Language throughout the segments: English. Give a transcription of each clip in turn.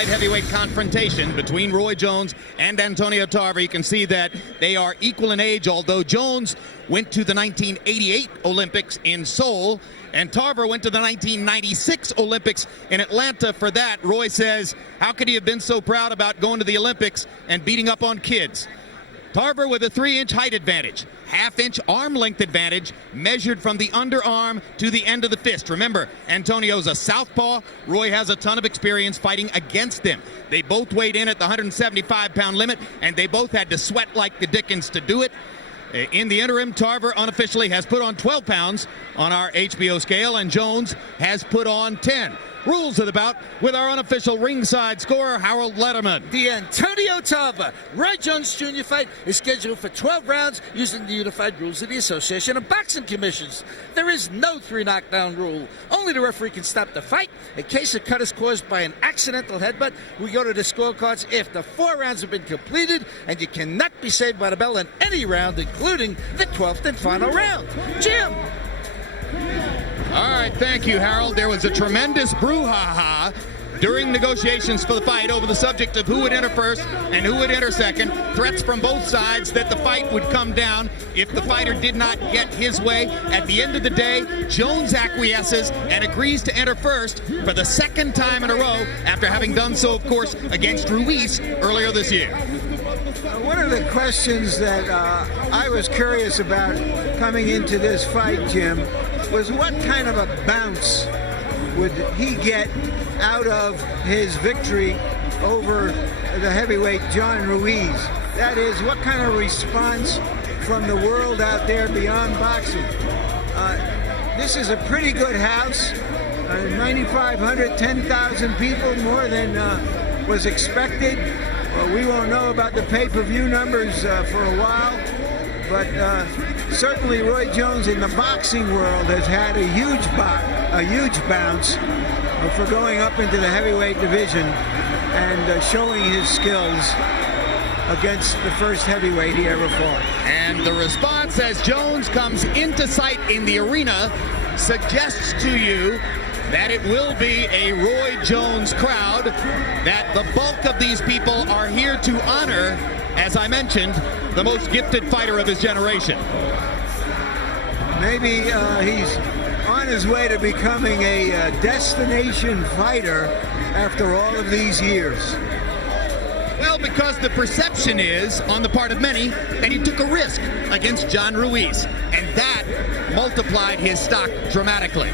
light heavyweight confrontation between Roy Jones and Antonio Tarver. You can see that they are equal in age, although Jones went to the 1988 Olympics in Seoul, and Tarver went to the 1996 Olympics in Atlanta. For that, Roy says, how could he have been so proud about going to the Olympics and beating up on kids? Tarver with a 3-inch height advantage, half-inch arm length advantage measured from the underarm to the end of the fist. Remember, Antonio's a southpaw. Roy has a ton of experience fighting against him. They both weighed in at the 175-pound limit, and they both had to sweat like the dickens to do it. In the interim, Tarver unofficially has put on 12 pounds on our HBO scale, and Jones has put on 10. Rules of the bout with our unofficial ringside scorer, Harold Letterman. The Antonio Tarver Roy Jones Jr. fight is scheduled for 12 rounds using the unified rules of the Association of Boxing Commissions. There is no 3 knockdown rule. Only the referee can stop the fight. In case a cut is caused by an accidental headbutt, we go to the scorecards after 4 rounds have been completed, and you cannot be saved by the bell in any round, including the 12th and final round. Jim! All right, thank you, Harold. There was a tremendous brouhaha during negotiations for the fight over the subject of who would enter first and who would enter second. Threats from both sides that the fight would come down if the fighter did not get his way. At the end of the day, Jones acquiesces and agrees to enter first for the second time in a row after having done so, of course, against Ruiz earlier this year. One of the questions that I was curious about coming into this fight, Jim, was what kind of a bounce would he get out of his victory over the heavyweight John Ruiz? That is, what kind of response from the world out there beyond boxing? This is a pretty good house, 9,500, 10,000 people, more than was expected. We won't know about the pay-per-view numbers for a while, but certainly Roy Jones in the boxing world has had a huge bounce for going up into the heavyweight division and showing his skills against the first heavyweight he ever fought. And the response as Jones comes into sight in the arena suggests to you that it will be a Roy Jones crowd, that the bulk of these people are here to honor, as I mentioned, the most gifted fighter of his generation. Maybe he's on his way to becoming a destination fighter after all of these years. Well, because the perception is, on the part of many, that he took a risk against John Ruiz, and that multiplied his stock dramatically.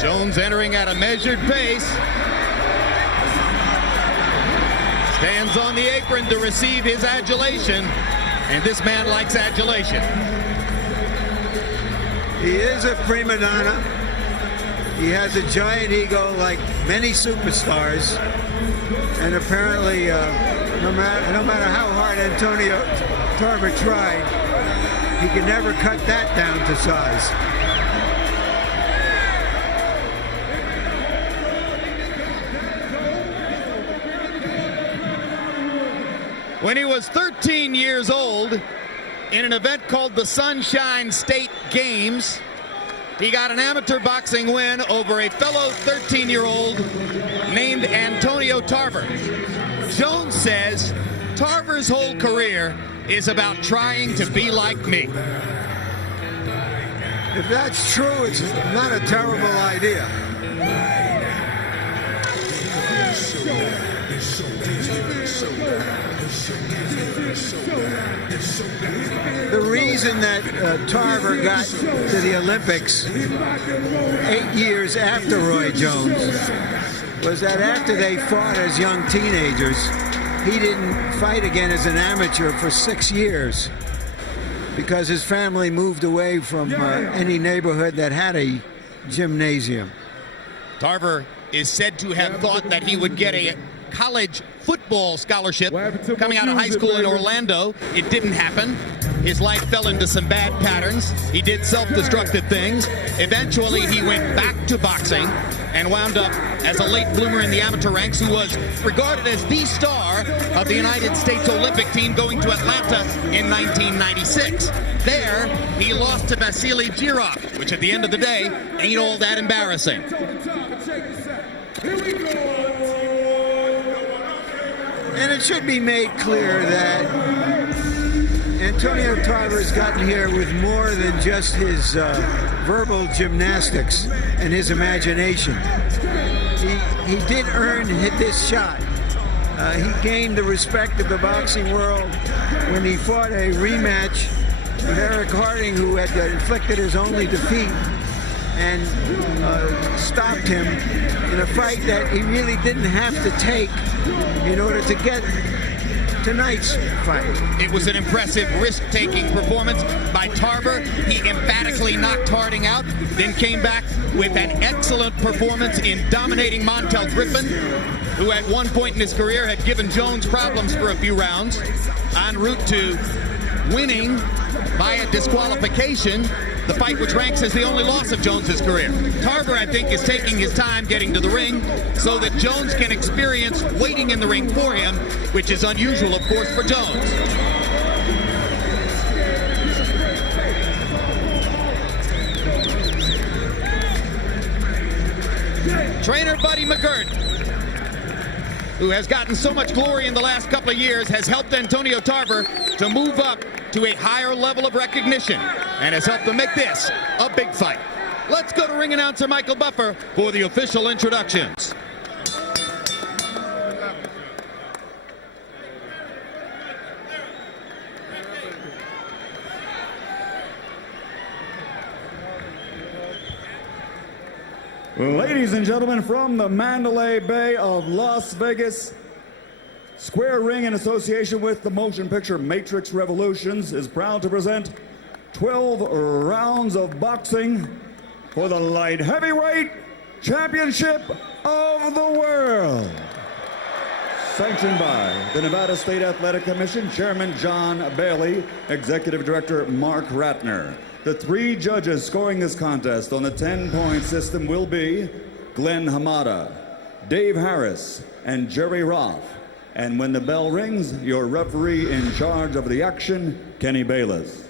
Jones entering at a measured pace. Stands on the apron to receive his adulation, and this man likes adulation. He is a prima donna. He has a giant ego like many superstars, and apparently no matter how hard Antonio Tarver tried, he could never cut that down to size. When he was 13 years old, in an event called the Sunshine State Games, he got an amateur boxing win over a fellow 13-year-old named Antonio Tarver. Jones says Tarver's whole career is about trying to be like me. If that's true, it's not a terrible idea. The reason that Tarver got to the Olympics 8 years after Roy Jones was that after they fought as young teenagers, he didn't fight again as an amateur for 6 years because his family moved away from any neighborhood that had a gymnasium. Tarver is said to have thought that he would get a college football scholarship coming out of high school in Orlando. It didn't happen. his life fell into some bad patterns. He did self-destructive things. Eventually, he went back to boxing and wound up as a late bloomer in the amateur ranks, who was regarded as the star of the United States Olympic team going to Atlanta in 1996. There, he lost to Vasily Girov, which at the end of the day ain't all that embarrassing. And it should be made clear that Antonio Tarver has gotten here with more than just his verbal gymnastics and his imagination. He did earn this shot. He gained the respect of the boxing world when he fought a rematch with Eric Harding, who had inflicted his only defeat, and stopped him in a fight that he really didn't have to take in order to get tonight's fight. It was an impressive risk-taking performance by Tarver. He emphatically knocked Harding out, then came back with an excellent performance in dominating Montel Griffin, who at one point in his career had given Jones problems for a few rounds, en route to winning via disqualification the fight which ranks as the only loss of Jones's career. Tarver, I think, is taking his time getting to the ring so that Jones can experience waiting in the ring for him, which is unusual, of course, for Jones. Trainer Buddy McGirt, who has gotten so much glory in the last couple of years, has helped Antonio Tarver to move up to a higher level of recognition and has helped them make this a big fight. Let's go to ring announcer Michael Buffer for the official introductions. Ladies and gentlemen, from the Mandalay Bay of Las Vegas, Square Ring, in association with the motion picture Matrix Revolutions, is proud to present 12 rounds of boxing for the light heavyweight championship of the world. Sanctioned by the Nevada State Athletic Commission, Chairman John Bailey, Executive Director Mark Ratner. The three judges scoring this contest on the 10-point system will be Glenn Hamada, Dave Harris, and Jerry Roth. And when the bell rings, your referee in charge of the action, Kenny Bayless.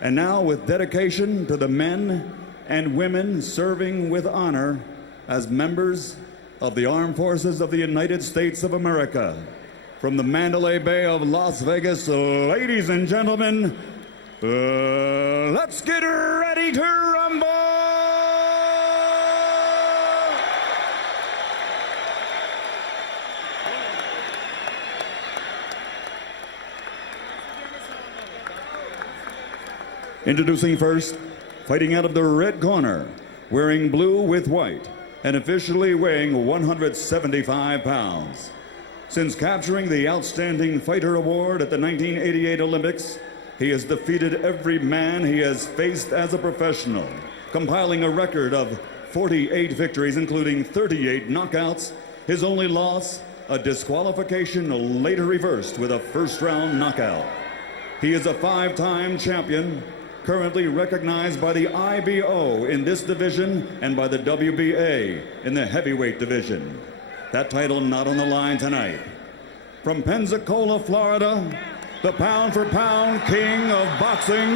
And now, with dedication to the men and women serving with honor as members of the Armed Forces of the United States of America, from the Mandalay Bay of Las Vegas, ladies and gentlemen, let's get ready to rumble! Introducing first, fighting out of the red corner, wearing blue with white, and officially weighing 175 pounds. Since capturing the Outstanding Fighter Award at the 1988 Olympics, he has defeated every man he has faced as a professional, compiling a record of 48 victories, including 38 knockouts. His only loss, a disqualification later reversed with a first-round knockout. He is a five-time champion, currently recognized by the IBO in this division and by the WBA in the heavyweight division. That title not on the line tonight. From Pensacola, Florida, the pound-for-pound king of boxing,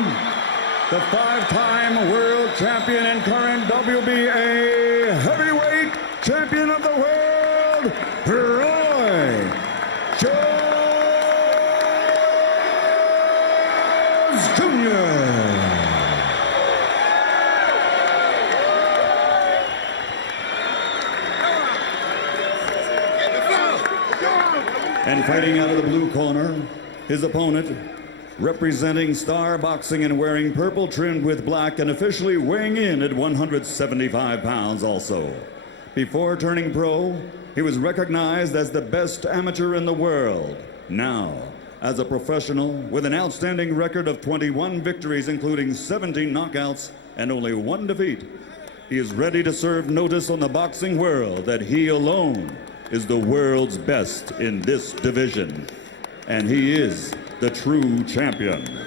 the five-time world champion and current WBA heavyweight champion of the world, Roy Jones Jr. And fighting out of the blue corner, his opponent, representing Star Boxing and wearing purple trimmed with black and officially weighing in at 175 pounds also. Before turning pro, he was recognized as the best amateur in the world. Now, as a professional with an outstanding record of 21 victories, including 17 knockouts and only one defeat, he is ready to serve notice on the boxing world that he alone is the world's best in this division. and he is the true champion.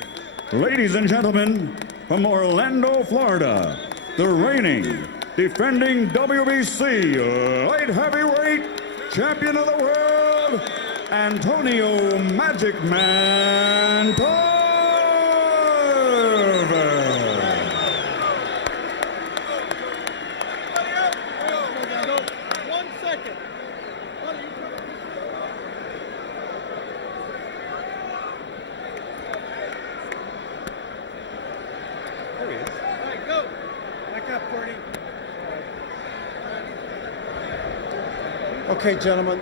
Ladies and gentlemen, from Orlando, Florida, the reigning, defending WBC light heavyweight champion of the world, Antonio Magic Man Tarver. Okay, gentlemen,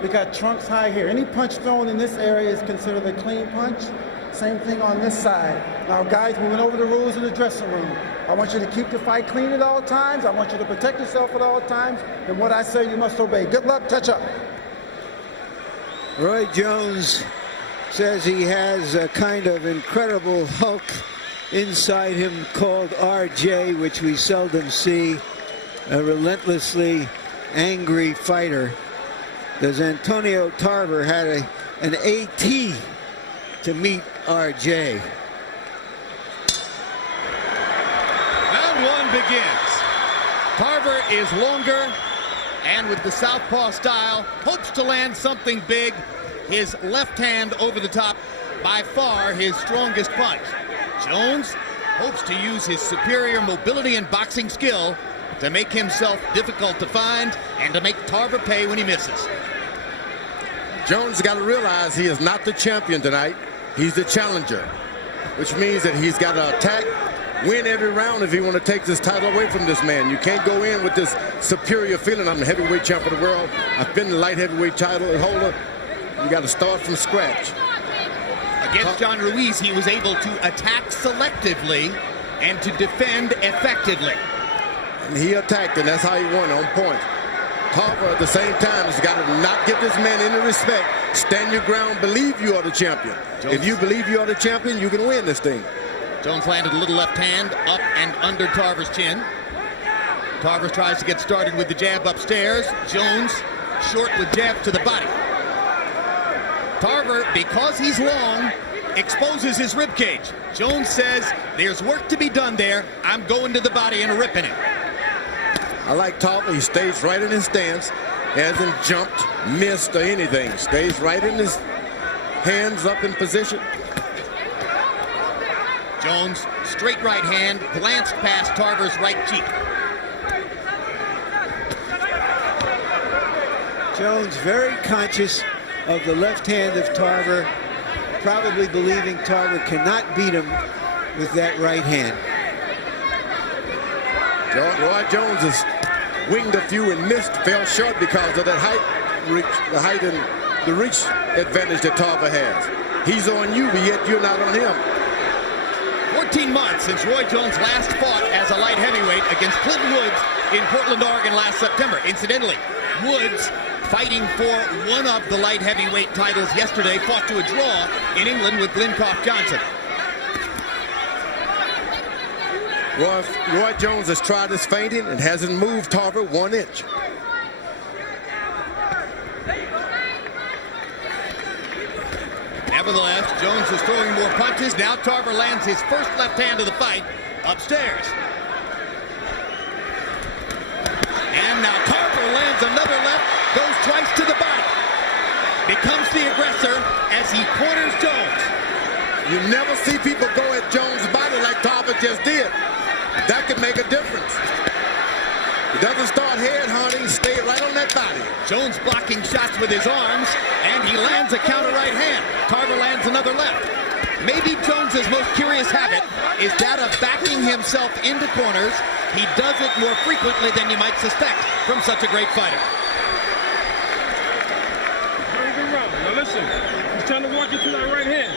we got trunks high here. Any punch thrown in this area is considered a clean punch. Same thing on this side. Now, guys, we went over the rules in the dressing room. I want you to keep the fight clean at all times. I want you to protect yourself at all times. And what I say, you must obey. Good luck. Touch up. Roy Jones says he has a kind of incredible Hulk inside him called RJ, which we seldom see, a relentlessly angry fighter. Does Antonio Tarver had an AT to meet RJ? Round one begins. Tarver is longer and with the southpaw style hopes to land something big. His left hand over the top, by far his strongest punch. Jones hopes to use his superior mobility and boxing skill to make himself difficult to find and to make Tarver pay when he misses. Jones got to realize he is not the champion tonight. He's the challenger, which means that he's got to attack, win every round if he want to take this title away from this man. You can't go in with this superior feeling. I'm the heavyweight champion of the world. I've been the light heavyweight title holder. You got to start from scratch. Against John Ruiz, he was able to attack selectively and to defend effectively. And he attacked, and that's how he won, on point. Tarver, at the same time, has got to not give this man any respect. Stand your ground, believe you are the champion. Jones. If you believe you are the champion, you can win this thing. Jones landed a little left hand up and under Tarver's chin. Tarver tries to get started with the jab upstairs. Jones short with jab to the body. Tarver, because he's long, exposes his rib cage. Jones says, there's work to be done there. I'm going to the body and ripping it. I like Tarver. He stays right in his stance. Hasn't jumped, missed, or anything. Stays right in his hands up in position. Jones, straight right hand, glanced past Tarver's right cheek. Jones very conscious of the left hand of Tarver, probably believing Tarver cannot beat him with that right hand. Roy Jones has winged a few and missed, fell short because of that height and the reach advantage that Tarver has. He's on you, but yet you're not on him. 14 months since Roy Jones last fought as a light heavyweight against Clinton Woods in Portland, Oregon last September. Incidentally, Woods, fighting for one of the light heavyweight titles yesterday, fought to a draw in England with Glencoff Johnson. Roy Jones has tried his feinting and hasn't moved Tarver 1 inch. Nevertheless, Jones is throwing more punches. Now Tarver lands his first left hand of the fight upstairs. And now Tarver lands another left, goes twice to the body. Becomes the aggressor as he corners Jones. You never see people go at Jones' body like Tarver just did. That could make a difference. He doesn't start head hunting, stay right on that body. Jones blocking shots with his arms, and he lands a counter right hand. Tarver lands another left. Maybe Jones's most curious habit is that of backing himself into corners. He does it more frequently than you might suspect from such a great fighter. Very good round. Now listen, he's trying to walk you to that right hand.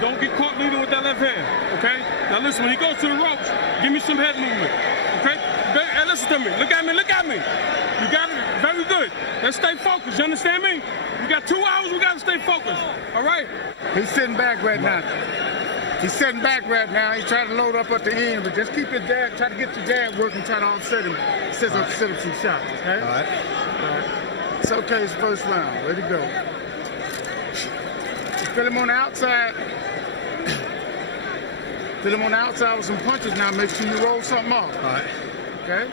Don't get caught leading with that left hand, okay? Now listen, when he goes to the ropes, give me some head movement, okay? Hey, listen to me. Look at me, look at me. You got it. Very good. Let's stay focused. You understand me? We got 2 hours. We got to stay focused. All right? He's sitting back right now. He's sitting back right now. He's trying to load up at the end, but just keep his jab. Try to get your jab working. Try to offset him. Set up some shots. Okay? All right. It's okay. It's first round. Let it go. Fill him on the outside. Fill him on the outside with some punches now. Make sure you roll something off. All right. Okay?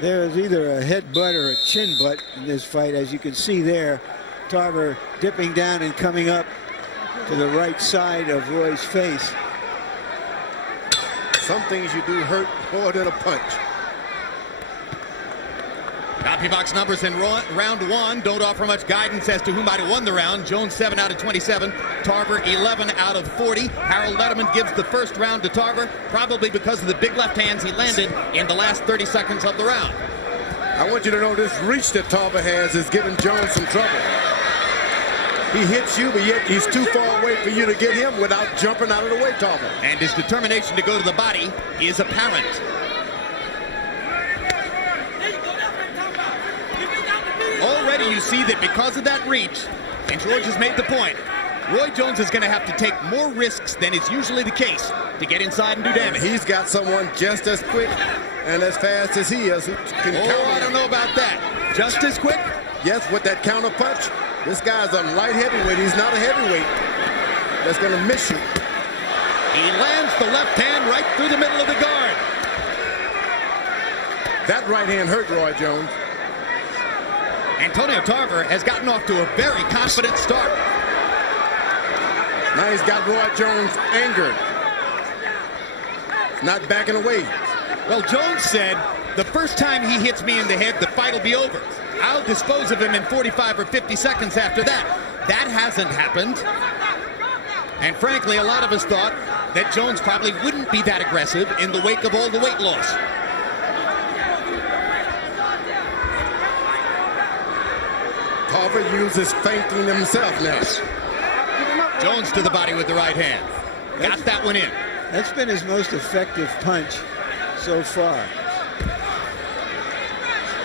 There is either a headbutt or a chin butt in this fight, as you can see there. Tarver dipping down and coming up to the right side of Roy's face. Some things you do hurt more than a punch. CompuBox numbers in round one don't offer much guidance as to who might have won the round. Jones 7 out of 27, Tarver 11 out of 40. Harold Letterman gives the first round to Tarver, probably because of the big left hands he landed in the last 30 seconds of the round. I want you to know this reach that Tarver has is giving Jones some trouble. He hits you, but yet he's too far away for you to get him without jumping out of the way, Tarver. And his determination to go to the body is apparent. Already you see that because of that reach, and George has made the point, Roy Jones is going to have to take more risks than is usually the case to get inside and do damage. He's got someone just as quick and as fast as he is who can counter. I don't know about that. Just as quick? Yes, with that counter punch. This guy's a light heavyweight. He's not a heavyweight. That's going to miss you. He lands the left hand right through the middle of the guard. That right hand hurt Roy Jones. Antonio Tarver has gotten off to a very confident start. Now he's got Roy Jones angered. Not backing away. Well, Jones said, the first time he hits me in the head, the fight will be over. I'll dispose of him in 45 or 50 seconds after that. That hasn't happened. And frankly, a lot of us thought that Jones probably wouldn't be that aggressive in the wake of all the weight loss. Tarver uses feinting himself now. Jones to the body with the right hand. Got that one in. That's been his most effective punch so far.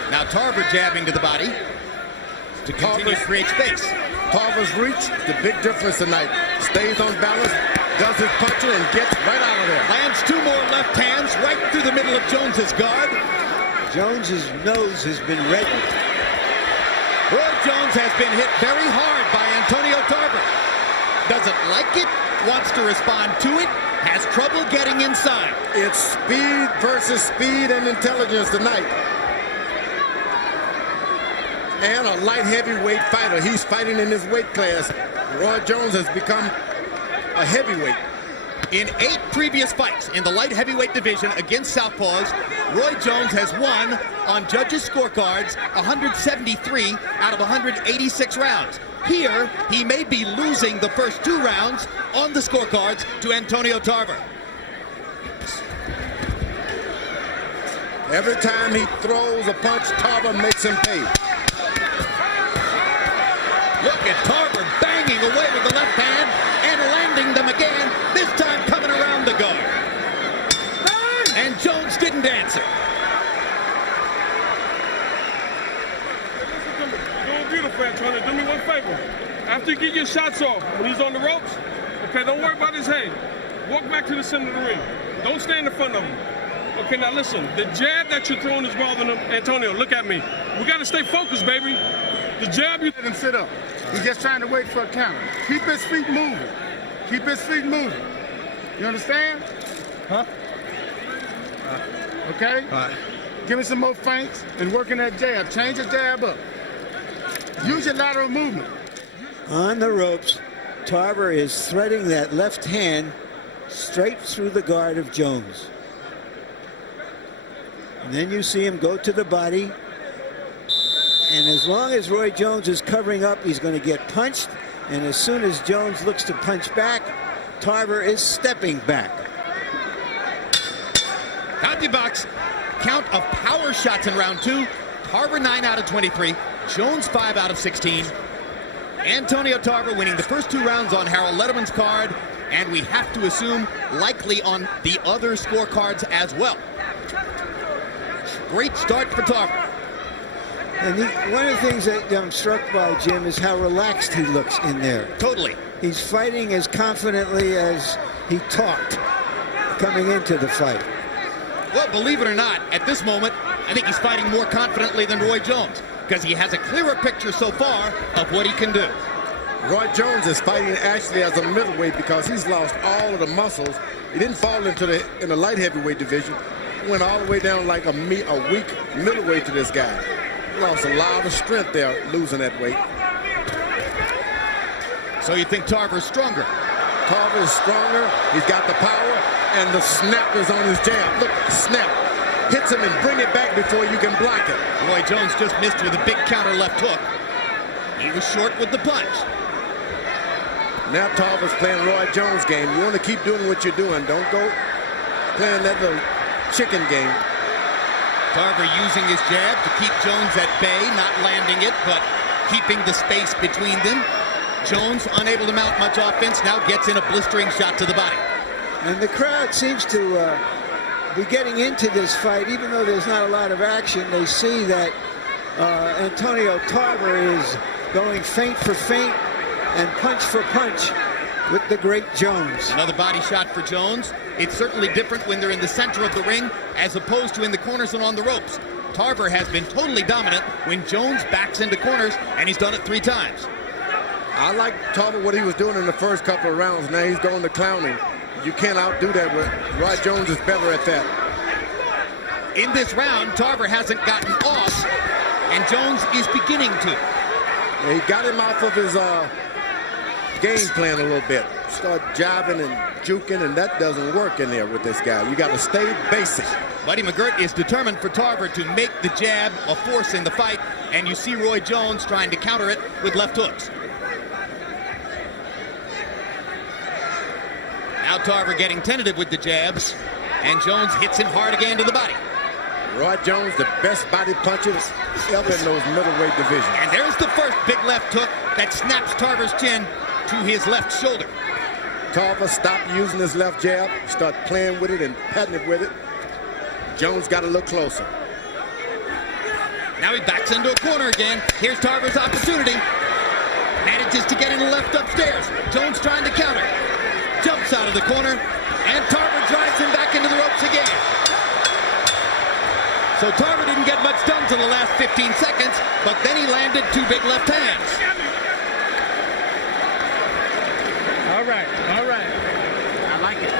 Now Tarver jabbing to the body to continue to create space. Tarver's reach, the big difference tonight. Stays on balance, does his punching, and gets right out of there. Lands two more left hands right through the middle of Jones's guard. Jones's nose has been reddened. Roy Jones has been hit very hard by Antonio Tarver. Doesn't like it, wants to respond to it, has trouble getting inside. It's speed versus speed and intelligence tonight. And a light heavyweight fighter. He's fighting in his weight class. Roy Jones has become a heavyweight. In 8 previous fights in the light heavyweight division against Southpaws, Roy Jones has won on judges' scorecards 173 out of 186 rounds. Here, he may be losing the first 2 rounds on the scorecards to Antonio Tarver. Every time he throws a punch, Tarver makes him pay. Look at Tarver banging away with the left hand and landing them again, this time coming around the guard. And Jones didn't answer. You're doing beautiful, Antonio. Do me one favor. After you get your shots off, when he's on the ropes, okay, don't worry about his head. Walk back to the center of the ring. Don't stay in the front of him. Okay, now listen. The jab that you're throwing is bothering him. Antonio, look at me. We got to stay focused, baby. The jab you... Let him sit up. He's just trying to wait for a counter. Keep his feet moving. Keep his feet moving. You understand? Huh? Okay? All right. Give me some more feints and working that jab. Change the jab up. Use your lateral movement. On the ropes, Tarver is threading that left hand straight through the guard of Jones. And then you see him go to the body. And as long as Roy Jones is covering up, he's going to get punched. And as soon as Jones looks to punch back, Tarver is stepping back. CompuBox count of power shots in round 2. Tarver 9 out of 23. Jones 5 out of 16. Antonio Tarver winning the first 2 rounds on Harold Letterman's card. And we have to assume likely on the other scorecards as well. Great start for Tarver. And one of the things that I'm struck by, Jim, is how relaxed he looks in there. Totally. He's fighting as confidently as he talked coming into the fight. Well, believe it or not, at this moment, I think he's fighting more confidently than Roy Jones because he has a clearer picture so far of what he can do. Roy Jones is fighting actually as a middleweight because he's lost all of the muscles. He didn't fall into the light heavyweight division. He went all the way down like a weak middleweight to this guy. He lost a lot of strength there losing that weight. So you think Tarver's stronger? Tarver is stronger. He's got the power, and the snap is on his jab. Look, snap. Hits him and bring it back before you can block it. Roy Jones just missed with a big counter left hook. He was short with the punch. Now Tarver's playing Roy Jones' game. You want to keep doing what you're doing. Don't go playing that little chicken game. Tarver using his jab to keep Jones at bay, not landing it, but keeping the space between them. Jones, unable to mount much offense, now gets in a blistering shot to the body. And the crowd seems to be getting into this fight, even though there's not a lot of action. They see that Antonio Tarver is going feint for feint and punch for punch with the great Jones. Another body shot for Jones. It's certainly different when they're in the center of the ring as opposed to in the corners and on the ropes. Tarver has been totally dominant when Jones backs into corners, and he's done it 3 times. I like Tarver what he was doing in the first couple of rounds. Now he's going to clowning. You can't outdo that. Roy Jones is better at that. In this round, Tarver hasn't gotten off, and Jones is beginning to. Yeah, he got him off of his game plan a little bit. Start jabbing and juking, and that doesn't work in there with this guy. You got to stay basic. Buddy McGirt is determined for Tarver to make the jab a force in the fight, and you see Roy Jones trying to counter it with left hooks. Now Tarver getting tentative with the jabs, and Jones hits him hard again to the body. Roy Jones, the best body punchers ever in those middleweight divisions. And there's the first big left hook that snaps Tarver's chin to his left shoulder. Tarver stopped using his left jab, start playing with it and patting it with it. Jones got to look closer. Now he backs into a corner again. Here's Tarver's opportunity. Manages to get in the left upstairs. Jones trying to counter. Jumps out of the corner, and Tarver drives him back into the ropes again. So Tarver didn't get much done till the last 15 seconds, but then he landed 2 big left hands. All right. I like it.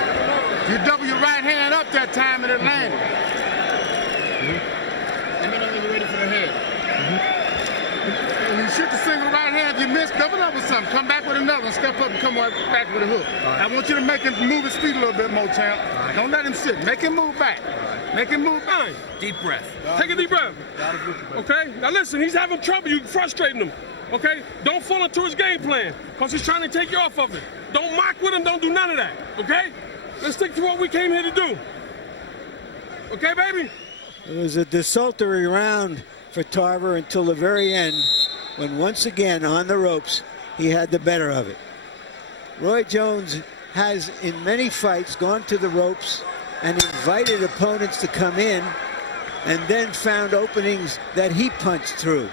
You double your right hand up that time and it landed. Let me know when you're ready for the head. When you shoot the single right hand, if you miss, double up with something. Come back with another one. Step up and come right back with a hook. Right. I want you to make him move his feet a little bit more, champ. Right. Don't let him sit. Make him move back. Right. Make him move back. Deep breath. Take a deep breath. Okay? Now listen, he's having trouble. You're frustrating him. Okay? Don't fall into his game plan because he's trying to take you off of it. Don't mock with him. Don't do none of that. Okay? Let's stick to what we came here to do. Okay, baby? It was a desultory round for Tarver until the very end, when once again on the ropes he had the better of it. Roy Jones has in many fights gone to the ropes and invited opponents to come in and then found openings that he punched through.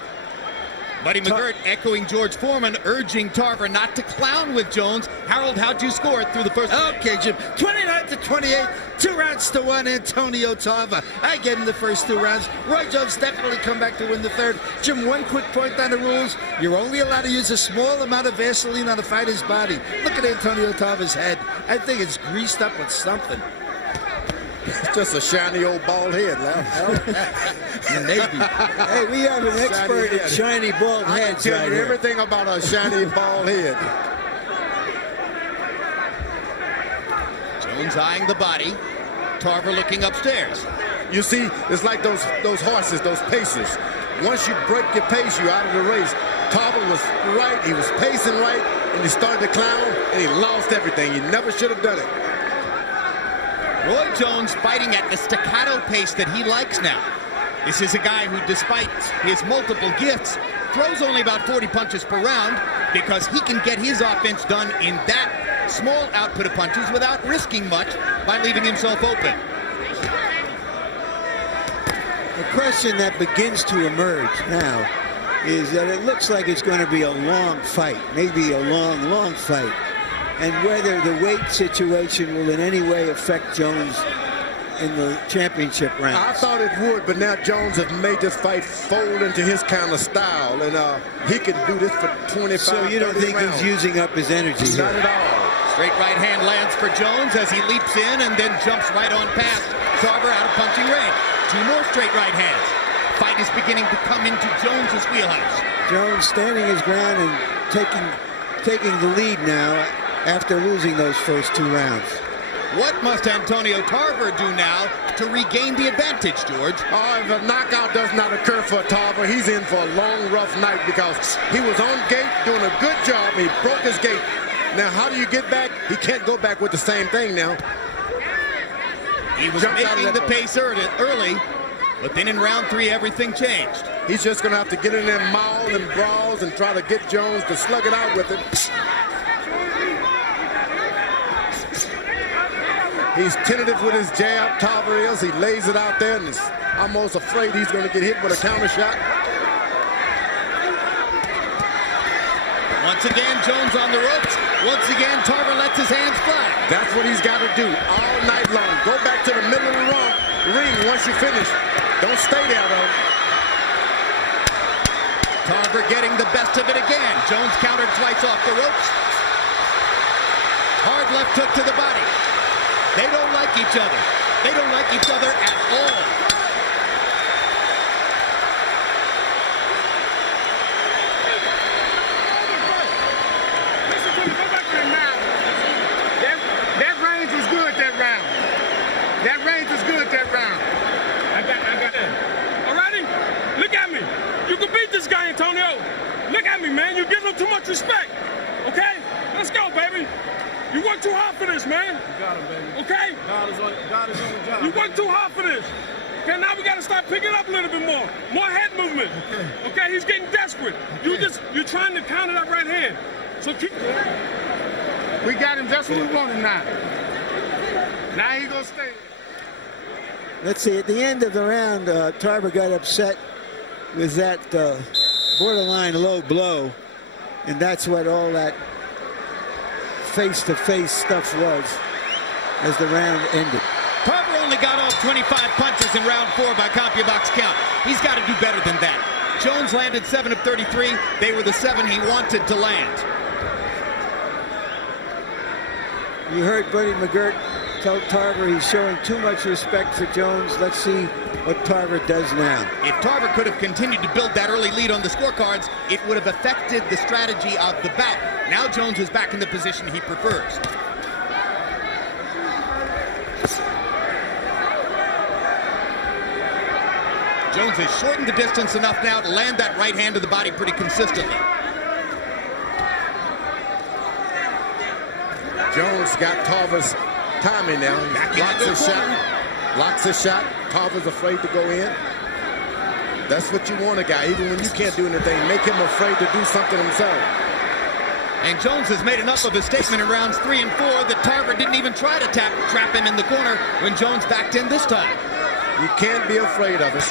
Buddy McGirt echoing George Foreman, urging Tarver not to clown with Jones. Harold, how'd you score it through the first minute? Okay, Jim. 29-28, 2-1 Antonio Tarver. I gave him the first 2 rounds. Roy Jones definitely come back to win the third. Jim, one quick point on the rules. You're only allowed to use a small amount of Vaseline on a fighter's body. Look at Antonio Tarver's head. I think it's greased up with something. It's just a shiny old bald head, Maybe. Hey, we have an expert in shiny bald heads I can tell right you here. everything about a shiny bald head. Jones eyeing the body. Tarver looking upstairs. You see, it's like those horses, those pacers. Once you break your pace, you're out of the race. Tarver was right. He was pacing right, and he started to clown, and he lost everything. He never should have done it. Roy Jones fighting at the staccato pace that he likes now. This is a guy who, despite his multiple gifts, throws only about 40 punches per round because he can get his offense done in that small output of punches without risking much by leaving himself open. The question that begins to emerge now is that it looks like it's going to be a long fight, maybe a long fight. And whether the weight situation will in any way affect Jones' in the championship I rounds. thought it would, but now Jones has made this fight fold into his kind of style, and he can do this for 25, So you don't 30 think rounds. he's using up his energy here? Not at all. Straight right hand lands for Jones as he leaps in and then jumps right on past Tarver out of punching range. 2 more straight right hands. Fight is beginning to come into Jones's wheelhouse. Jones standing his ground and taking the lead now after losing those first 2 rounds. What must Antonio Tarver do now to regain the advantage, George? Oh, if a knockout does not occur for Tarver, he's in for a long, rough night because he was on gate doing a good job. He broke his gate. Now, how do you get back? He can't go back with the same thing now. He was Jumped out of making the that- pace early, but then in round 3, everything changed. He's just going to have to get in there mauls and brawls and try to get Jones to slug it out with him. He's tentative with his jab. Tarver is. He lays it out there and is almost afraid he's going to get hit with a counter shot. Once again, Jones on the ropes. Once again, Tarver lets his hands fly. That's what he's got to do all night long. Go back to the middle of the ring once you finish. Don't stay there, though. Tarver getting the best of it again. Jones countered twice off the ropes. Hard left hook to the body. They don't like each other. They don't like each other at all. Listen to me. Go back to the now. That range was good that round. That range was good that round. I got that. Alrighty? Look at me. You can beat this guy, Antonio. Look at me, man. You're giving him too much respect. Okay? Let's go, baby. You work too hard for this, man. You got him, baby. Okay? God is on the job. You work too hard for this. Okay, now we got to start picking up a little bit more. More head movement. Okay, he's getting desperate. You're trying to counter that right hand. So keep. We got him just what we wanted now. Now he gonna stay. Let's see, at the end of the round, Tarver got upset with that borderline low blow, and that's what all that face-to-face stuff was as the round ended. Tarver only got off 25 punches in round 4 by CompuBox count. He's got to do better than that. Jones landed 7 of 33. They were the 7 he wanted to land. You heard Bernie McGirt tell Tarver he's showing too much respect for Jones. Let's see what Tarver does now. If Tarver could have continued to build that early lead on the scorecards, it would have affected the strategy of the bout. Now Jones is back in the position he prefers. Jones has shortened the distance enough now to land that right hand to the body pretty consistently. Jones got Tarver's timing now. He locks his shot. Locks his shot. Tarver's afraid to go in. That's what you want a guy, even when you can't do anything. Make him afraid to do something himself. And Jones has made enough of a statement in rounds 3 and 4 that Tarver didn't even try to trap him in the corner when Jones backed in this time. You can't be afraid of it.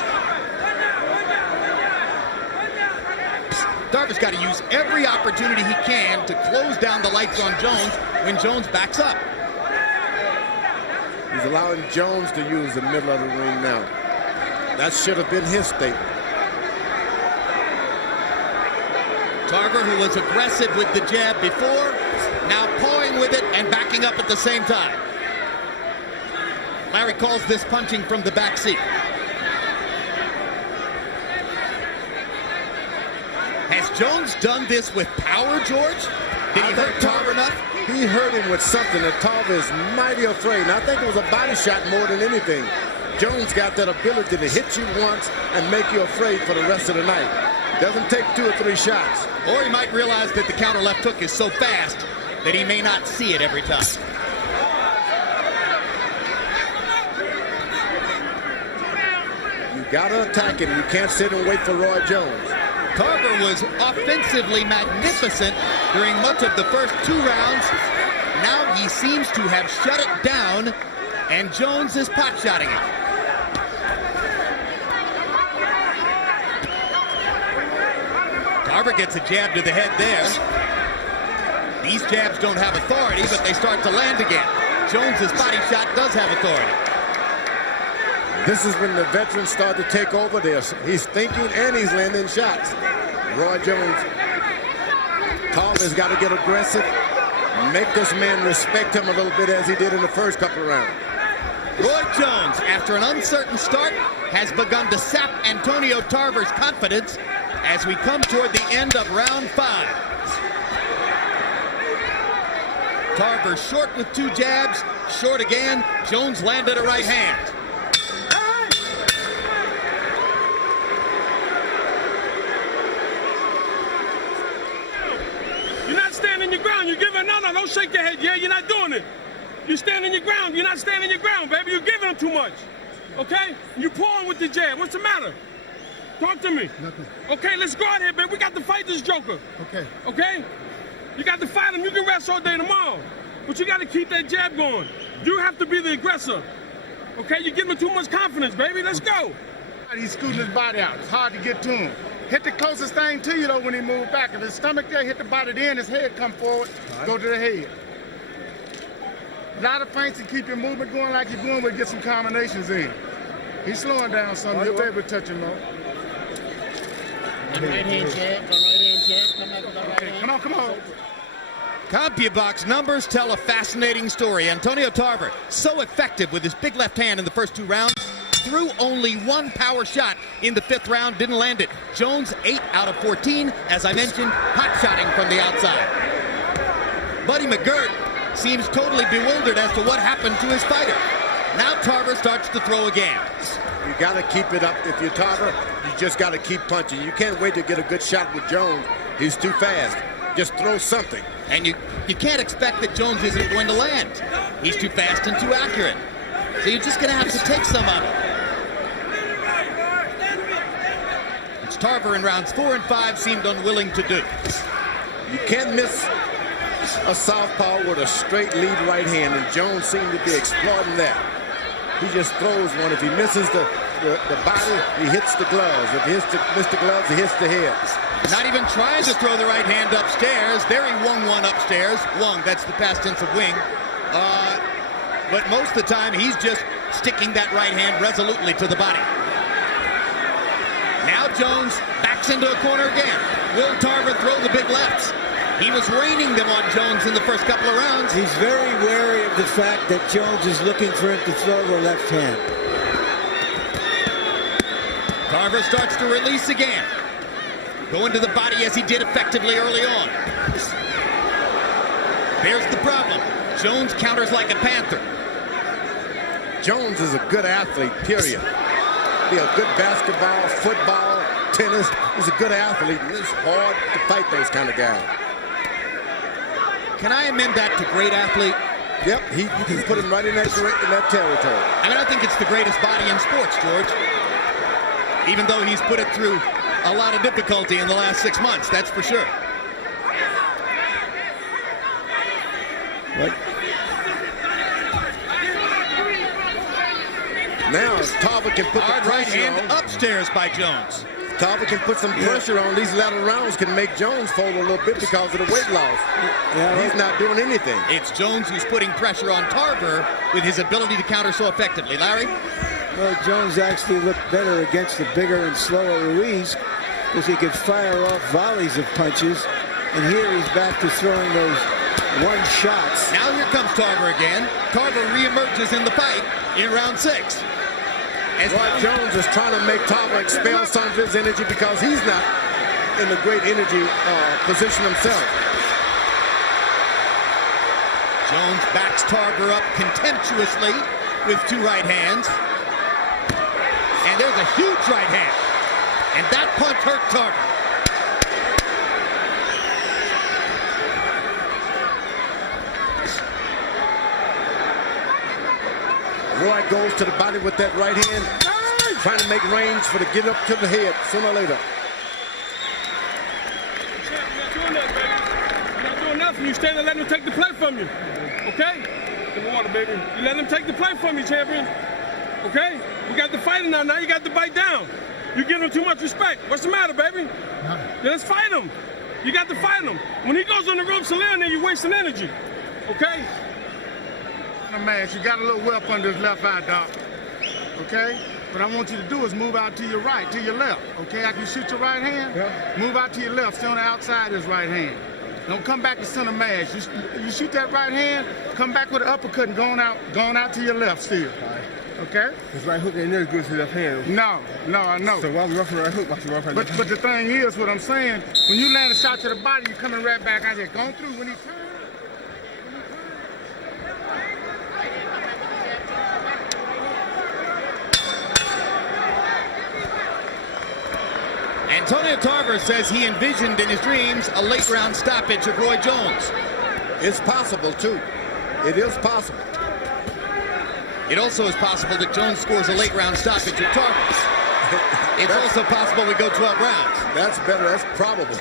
Tarver's got to use every opportunity he can to close down the lights on Jones when Jones backs up. He's allowing Jones to use the middle of the ring now. That should have been his statement. Tarver, who was aggressive with the jab before, now pawing with it and backing up at the same time. Larry calls this punching from the back seat. Has Jones done this with power, George? Did he hurt Tarver enough? He hurt him with something that Tarver is mighty afraid. And I think it was a body shot more than anything. Jones got that ability to hit you once and make you afraid for the rest of the night. Doesn't take 2 or 3 shots. Or he might realize that the counter left hook is so fast that he may not see it every time. You gotta attack him. You can't sit and wait for Roy Jones. Tarver was offensively magnificent during much of the first 2 rounds. Now he seems to have shut it down, and Jones is pot-shotting it. Tarver gets a jab to the head there. These jabs don't have authority, but they start to land again. Jones's body shot does have authority. This is when the veterans start to take over this. He's thinking and he's landing shots. Roy Jones, Tarver's got to get aggressive, make this man respect him a little bit as he did in the first couple of rounds. Roy Jones, after an uncertain start, has begun to sap Antonio Tarver's confidence as we come toward the end of round 5. Tarver short with 2 jabs, short again. Jones landed a right hand. You're not standing your ground. You're giving, no, don't shake your head. Yeah, you're not doing it. You're standing your ground. You're not standing your ground, baby. You're giving them too much. Okay? You're pulling with the jab. What's the matter? Talk to me. Nothing. Okay, let's go out here, baby. We got to fight this joker. Okay. Okay? You got to fight him. You can rest all day tomorrow. But you got to keep that jab going. You have to be the aggressor. Okay? You're giving him too much confidence, baby. Let's go. He's scooting his body out. It's hard to get to him. Hit the closest thing to you, though, when he moves back. If his stomach there, hit the body then, his head come forward, go to the head. A lot of feints to keep your movement going like you're doing, but get some combinations in. He's slowing down some. You'll be able to touch him, though. Right hand jab, the right hand jab, come back with the right hand. Come on. CompuBox numbers tell a fascinating story. Antonio Tarver, so effective with his big left hand in the first 2 rounds, threw only 1 power shot in the 5th round, didn't land it. Jones, 8 out of 14, as I mentioned, hot-shotting from the outside. Buddy McGirt seems totally bewildered as to what happened to his fighter. Now Tarver starts to throw again. You got to keep it up. If you're Tarver, you just got to keep punching. You can't wait to get a good shot with Jones. He's too fast. Just throw something. And you can't expect that Jones isn't going to land. He's too fast and too accurate. So you're just going to have to take some of it. It's Tarver in rounds 4 and 5 seemed unwilling to do. You can't miss a southpaw with a straight lead right hand, and Jones seemed to be exploiting that. He just throws one. If he misses the body, he hits the gloves. If he misses the gloves, he hits the heads. Not even trying to throw the right hand upstairs. There he wung one upstairs. Wung, that's the past tense of wing. But most of the time, he's just sticking that right hand resolutely to the body. Now Jones backs into a corner again. Will Tarver throw the big lefts? He was raining them on Jones in the first couple of rounds. He's very wary of the fact that Jones is looking for him to throw the left hand. Tarver starts to release again. Going to the body as he did effectively early on. There's the problem. Jones counters like a panther. Jones is a good athlete, period. Be a good basketball, football, tennis. He's a good athlete, and it's hard to fight those kind of guys. Can I amend that to great athlete? Yep, you can put him right in that territory. I mean, I think it's the greatest body in sports, George. Even though he's put it through a lot of difficulty in the last 6 months, that's for sure. What? Now, Tarver can put Hard the right pressure hand on. upstairs by Jones. Tarver can put some pressure on. These latter rounds can make Jones fold a little bit because of the weight loss. He's not doing anything. It's Jones who's putting pressure on Tarver with his ability to counter so effectively. Larry? Well, Jones actually looked better against the bigger and slower Ruiz because he could fire off volleys of punches. And here he's back to throwing those one shots. Now here comes Tarver again. Tarver reemerges in the fight in round 6. As Roy Jones is trying to make Tarver expel some of his energy because he's not in a great energy position himself. Jones backs Tarver up contemptuously with 2 right hands. And there's a huge right hand. And that punch hurt Tarver. Roy goes to the body with that right hand, trying to make range for the get up to the head sooner or later. You're not doing that, baby. You're not doing nothing. You stand and let him take the play from you. Okay? Give me water, baby. You let him take the play from you, champion. Okay? We got the fighting now. Now you got to bite down. You give him too much respect. What's the matter, baby? Yeah, let's fight him. You got to fight him. When he goes on the ropes and there, you're wasting energy. Okay? Man, you got a little whelp under his left eye, Doc. Okay? What I want you to do is move out to your right, to your left. Okay, after you shoot your right hand, move out to your left. Stay on the outside of his right hand. Don't come back to center mass. You shoot that right hand, come back with an uppercut and going out to your left still. Okay? His right hook ain't never good to the left hand. No, I know. So why was roughing right hook? Why was roughing But the thing is, what I'm saying, when you land a shot to the body, you're coming right back out there. Going through when he turns. Antonio Tarver says he envisioned in his dreams a late round stoppage of Roy Jones. It's possible, too. It is possible. It also is possible that Jones scores a late round stoppage of Tarver. It's also possible we go 12 rounds. That's better. That's probable.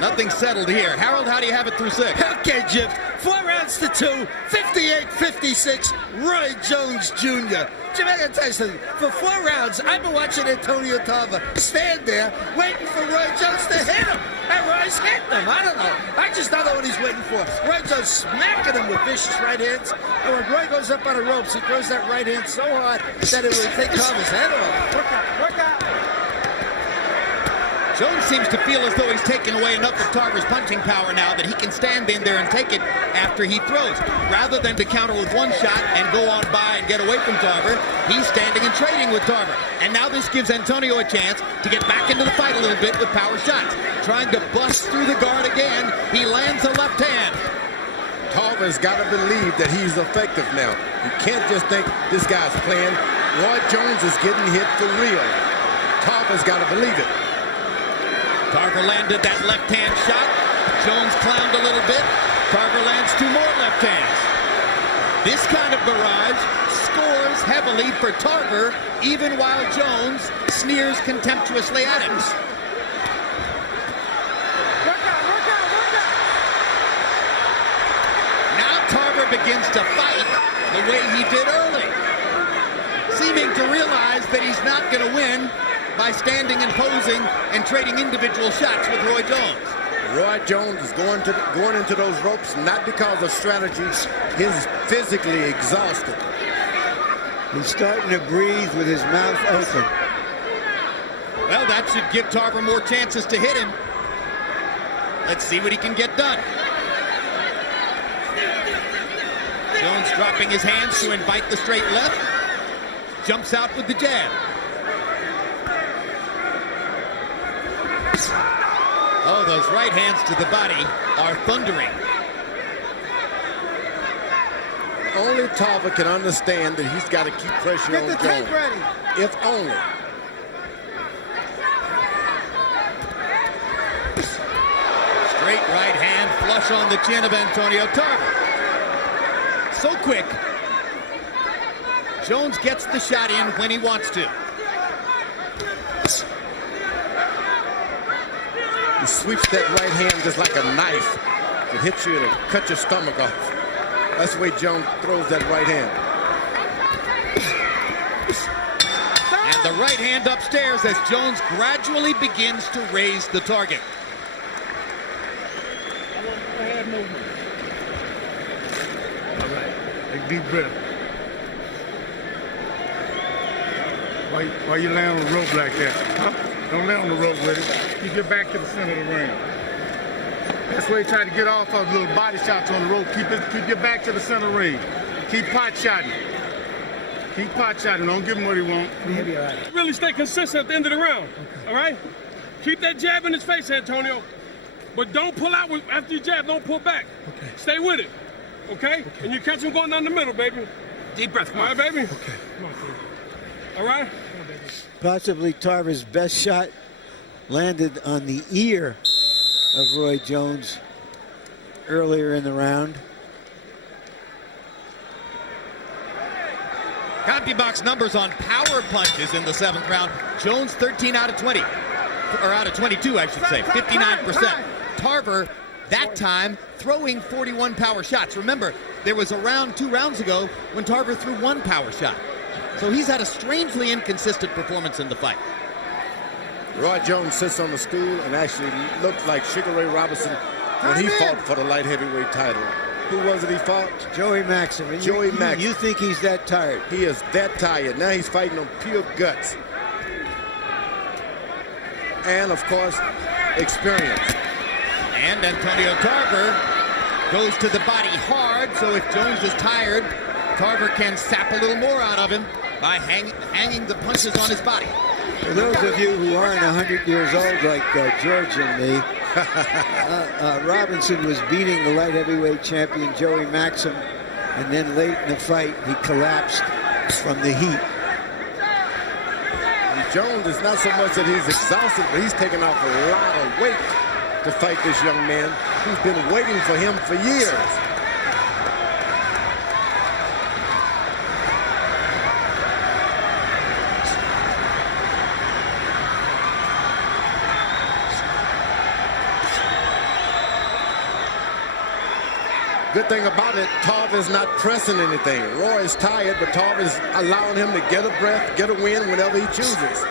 Nothing settled here. Harold, how do you have it through 6? Okay, Jim. 4 rounds to 2, 58-56, Roy Jones Jr. Jim, I gotta tell you something. For 4 rounds, I've been watching Antonio Tarver stand there waiting for Roy Jones to hit him. And Roy's hitting him. I don't know. I just don't know what he's waiting for. Roy Jones smacking him with vicious right hands. And when Roy goes up on the ropes, he throws that right hand so hard that it would take Tarver's head off. Work out. Jones seems to feel as though he's taken away enough of Tarver's punching power now that he can stand in there and take it after he throws. Rather than to counter with one shot and go on by and get away from Tarver, he's standing and trading with Tarver. And now this gives Antonio a chance to get back into the fight a little bit with power shots. Trying to bust through the guard again, he lands a left hand. Tarver's got to believe that he's effective now. You can't just think this guy's playing. Roy Jones is getting hit for real. Tarver's got to believe it. Tarver landed that left hand shot. Jones clowned a little bit. Tarver lands 2 more left hands. This kind of barrage scores heavily for Tarver, even while Jones sneers contemptuously at him. Now Tarver begins to fight the way he did early, seeming to realize that he's not going to win by standing and posing and trading individual shots with Roy Jones. Roy Jones is going into those ropes not because of strategy. He's physically exhausted. He's starting to breathe with his mouth open. Well, that should give Tarver more chances to hit him. Let's see what he can get done. Jones dropping his hands to invite the straight left. Jumps out with the jab. Oh, those right hands to the body are thundering. Only Tarver can understand that he's got to keep pressure on Jones. Get the tape ready. If only. Straight right hand flush on the chin of Antonio Tarver. So quick. Jones gets the shot in when he wants to. He sweeps that right hand just like a knife. It hits you and it'll cut your stomach off. That's the way Jones throws that right hand. And the right hand upstairs as Jones gradually begins to raise the target. All right. Take a deep breath. Why you lay on the rope like that? Huh? Don't lay on the rope with it. Keep your back to the center of the ring. That's where you try to get off of little body shots on the rope. Keep your back to the center of the ring. Keep pot shotting. Keep pot shotting. Don't give him what he wants. He'll be all right. Really stay consistent at the end of the round. Okay. All right? Keep that jab in his face, Antonio. But don't pull out after you jab. Don't pull back. Okay. Stay with it. Okay? And you catch him going down the middle, baby. Deep breath. All right, baby? Okay. Come on, baby. All right? Possibly Tarver's best shot landed on the ear of Roy Jones earlier in the round. CompuBox numbers on power punches in the 7th round. Jones 13 out of 20. Or out of 22, I should say. 59%. Tarver, that time, throwing 41 power shots. Remember, there was a round 2 rounds ago when Tarver threw 1 power shot. So he's had a strangely inconsistent performance in the fight. Roy Jones sits on the stool and actually looks like Sugar Ray Robinson when he fought for the light heavyweight title. Who was it he fought? Joey Maxim. And Joey Maxim. You think he's that tired? He is that tired. Now he's fighting on pure guts. And, of course, experience. And Antonio Tarver goes to the body hard, so if Jones is tired, Tarver can sap a little more out of him by hanging the punches on his body. For those of you who aren't 100 years old like George and me, Robinson was beating the light heavyweight champion Joey Maxim, and then late in the fight he collapsed from the heat. And Jones is not so much that he's exhausted, but he's taken off a lot of weight to fight this young man who's been waiting for him for years. Good thing about it, Tarver is not pressing anything. Roy is tired, but Tarver is allowing him to get a breath, get a win whenever he chooses.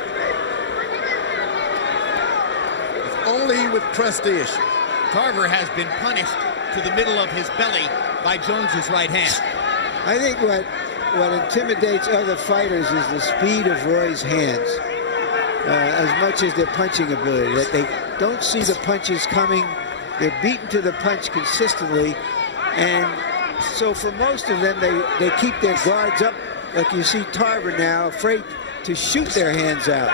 If only he would press the issue. Tarver has been punished to the middle of his belly by Jones's right hand. I think what intimidates other fighters is the speed of Roy's hands, as much as their punching ability. That they don't see the punches coming. They're beaten to the punch consistently. And so for most of them, they keep their guards up, like you see Tarver now, afraid to shoot their hands out.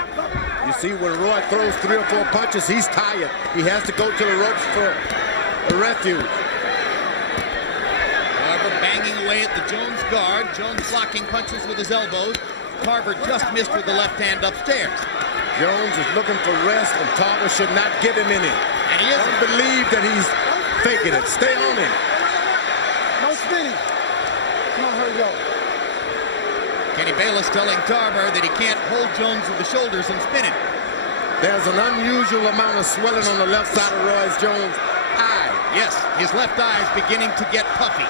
You see when Roy throws 3 or 4 punches, he's tired. He has to go to the ropes for a refuge. Tarver banging away at the Jones guard. Jones blocking punches with his elbows. Tarver just missed with the left hand upstairs. Jones is looking for rest, and Tarver should not give him any. And he isn't. Don't believe that he's faking it. Stay on him. No spinning. Come on, hurry up. Kenny Bayless telling Tarver that he can't hold Jones with the shoulders and spin it. There's an unusual amount of swelling on the left side of Roy Jones' eye. Yes, his left eye is beginning to get puffy.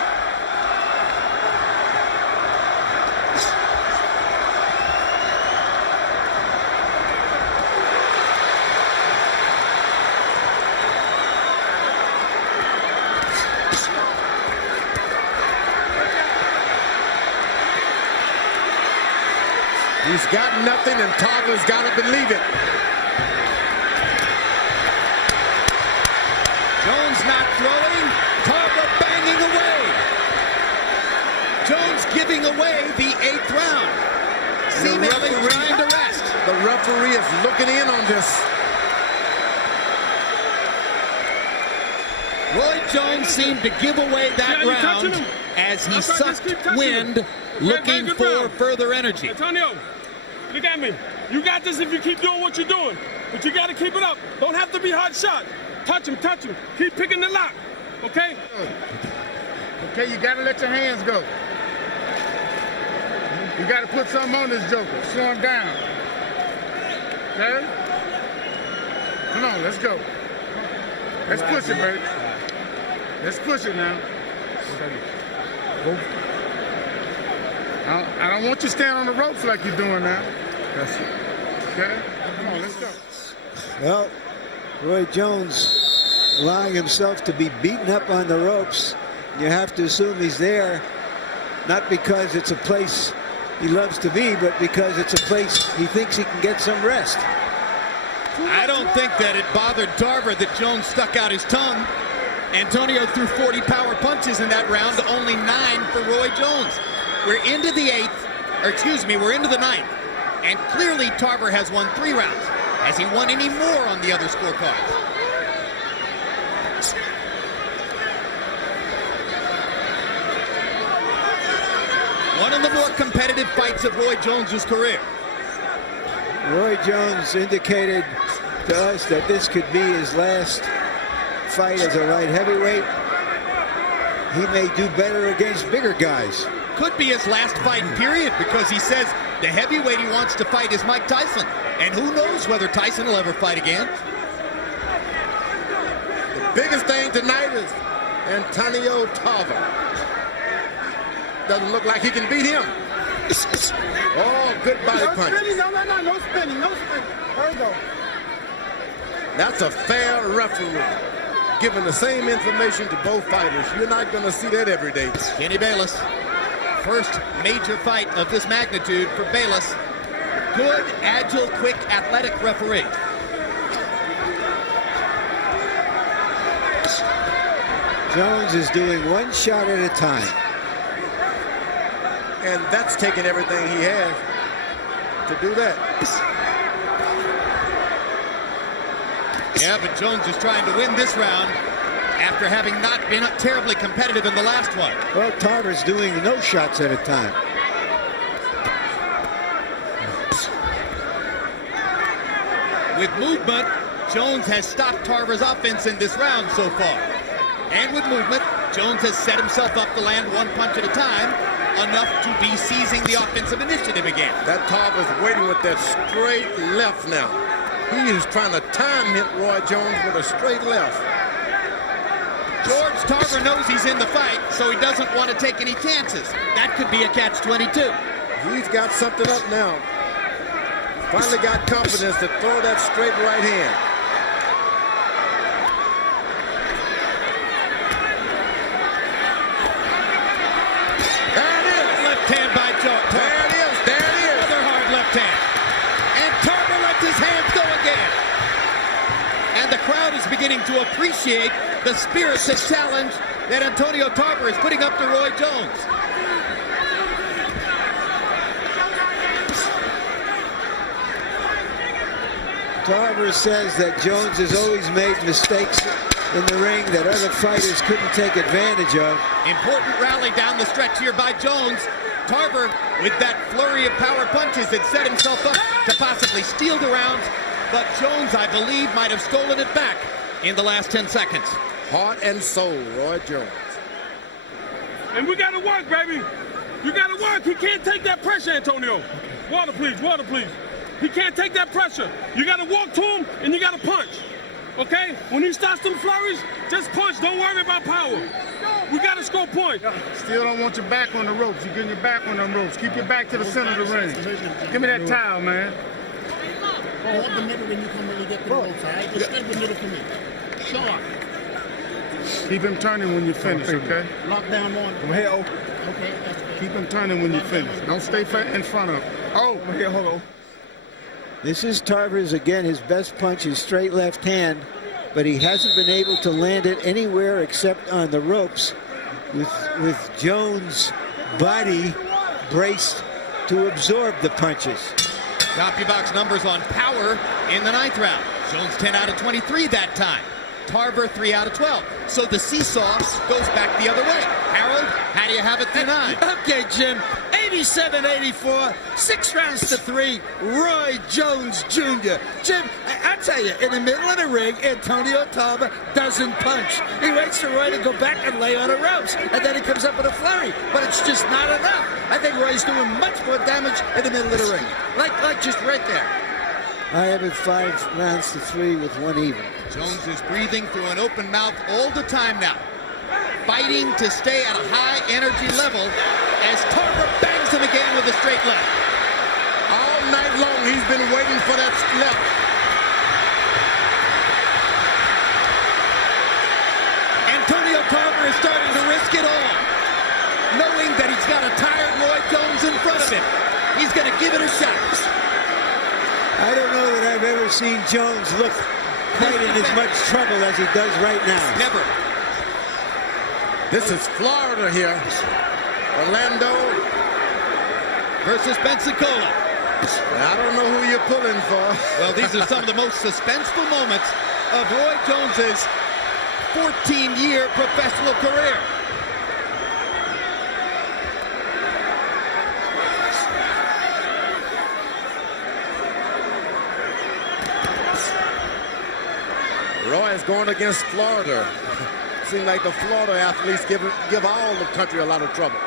He's got nothing, and Tarver's got to believe it. Jones not throwing. Tarver banging away. Jones giving away the 8th round. Seemingly trying to rest. The referee is looking in on this. Roy Jones seemed to give away that round as he sucked wind, looking for further energy. Antonio, look at me. You got this if you keep doing what you're doing, but you got to keep it up. Don't have to be hard shot. Touch him, touch him. Keep picking the lock, okay? Okay, you got to let your hands go. You got to put something on this joker. Slow him down. Okay? Come on, let's go. Let's push it, baby. Let's push it now. I don't want you standing on the ropes like you're doing now. That's it. Okay? Come on, let's go. Well, Roy Jones allowing himself to be beaten up on the ropes. You have to assume he's there, not because it's a place he loves to be, but because it's a place he thinks he can get some rest. I don't think that it bothered Tarver that Jones stuck out his tongue. Antonio threw 40 power punches in that round, only 9 for Roy Jones. We're into the 8th, or excuse me, we're into the 9th. And clearly Tarver has won 3 rounds. Has he won any more on the other scorecards? One of the more competitive fights of Roy Jones's career. Roy Jones indicated to us that this could be his last fight as a light heavyweight. He may do better against bigger guys. Could be his last fight, period, because he says the heavyweight he wants to fight is Mike Tyson. And who knows whether Tyson will ever fight again. The biggest thing tonight is Antonio Tarver. Doesn't look like he can beat him. Oh, good body punch. No spinning, no spinning. There we go. That's a fair referee. giving the same information to both fighters. You're not going to see that every day. Kenny Bayless, first major fight of this magnitude for Bayless. Good, agile, quick, athletic referee. Jones is doing one shot at a time. And that's taking everything he has to do that. Yeah, but Jones is trying to win this round after having not been terribly competitive in the last one. Well, Tarver's doing no shots at a time. With movement, Jones has stopped Tarver's offense in this round so far. And with movement, Jones has set himself up to land one punch at a time, enough to be seizing the offensive initiative again. That Tarver's waiting with that straight left now. He is trying to time hit Roy Jones with a straight left. George Tarver knows he's in the fight, so he doesn't want to take any chances. That could be a catch-22. He's got something up now. Finally got confidence to throw that straight right hand. There it is. Left hand by Tarver. There it is. There it is. Another hard left hand. And Tarver lets his hands go again. And the crowd is beginning to appreciate the spirited challenge that Antonio Tarver is putting up to Roy Jones. Tarver says that Jones has always made mistakes in the ring that other fighters couldn't take advantage of. Important rally down the stretch here by Jones. Tarver, with that flurry of power punches, had set himself up to possibly steal the rounds, but Jones, I believe, might have stolen it back in the last 10 seconds. Heart and soul, Roy Jones. And we got to work, baby. You got to work. He can't take that pressure, Antonio. Water, please. Water, please. He can't take that pressure. You got to walk to him, and you got to punch. Okay? When he starts them flurries, just punch. Don't worry about power. We got to score points. Still don't want your back on the ropes. You're getting your back on them ropes. Keep your back to the center of the ring. Give me that towel, man. Hold the middle when you come when you get to the ropes, all right? Just stay the middle for me. Sharp. Keep him turning when you finish, okay? Lock down on. Come here, oh. Okay, that's good. Keep him turning when you finish. Don't stay in front of him. Oh, here, hold on. This is Tarver's, again, his best punch, his straight left hand, but he hasn't been able to land it anywhere except on the ropes with Jones' body braced to absorb the punches. CompuBox numbers on power in the 9th round. Jones 10 out of 23 that time. Tarver 3 out of 12. So the seesaw goes back the other way. Harold, how do you have it tonight? Okay, Jim. 87-84, 6 rounds to 3. Roy Jones Jr. Jim, I tell you, in the middle of the ring, Antonio Tarver doesn't punch. He waits for Roy to go back and lay on the ropes, and then he comes up with a flurry. But it's just not enough. I think Roy's doing much more damage in the middle of the ring. Like just right there. I have it 5 rounds to 3 with 1 even. Jones is breathing through an open mouth all the time now, fighting to stay at a high energy level as Tarver bangs him again with a straight left. All night long, he's been waiting for that left. Antonio Tarver is starting to risk it all, knowing that he's got a tired Roy Jones in front of him. He's going to give it a shot. I don't know that I've ever seen Jones look quite in as much trouble as he does right now. Never. This is Florida here. Orlando versus Pensacola. I don't know who you're pulling for. Well, these are some of the most suspenseful moments of Roy Jones's 14-year professional career. Roy is going against Florida. Seems like the Florida athletes give all the country a lot of trouble.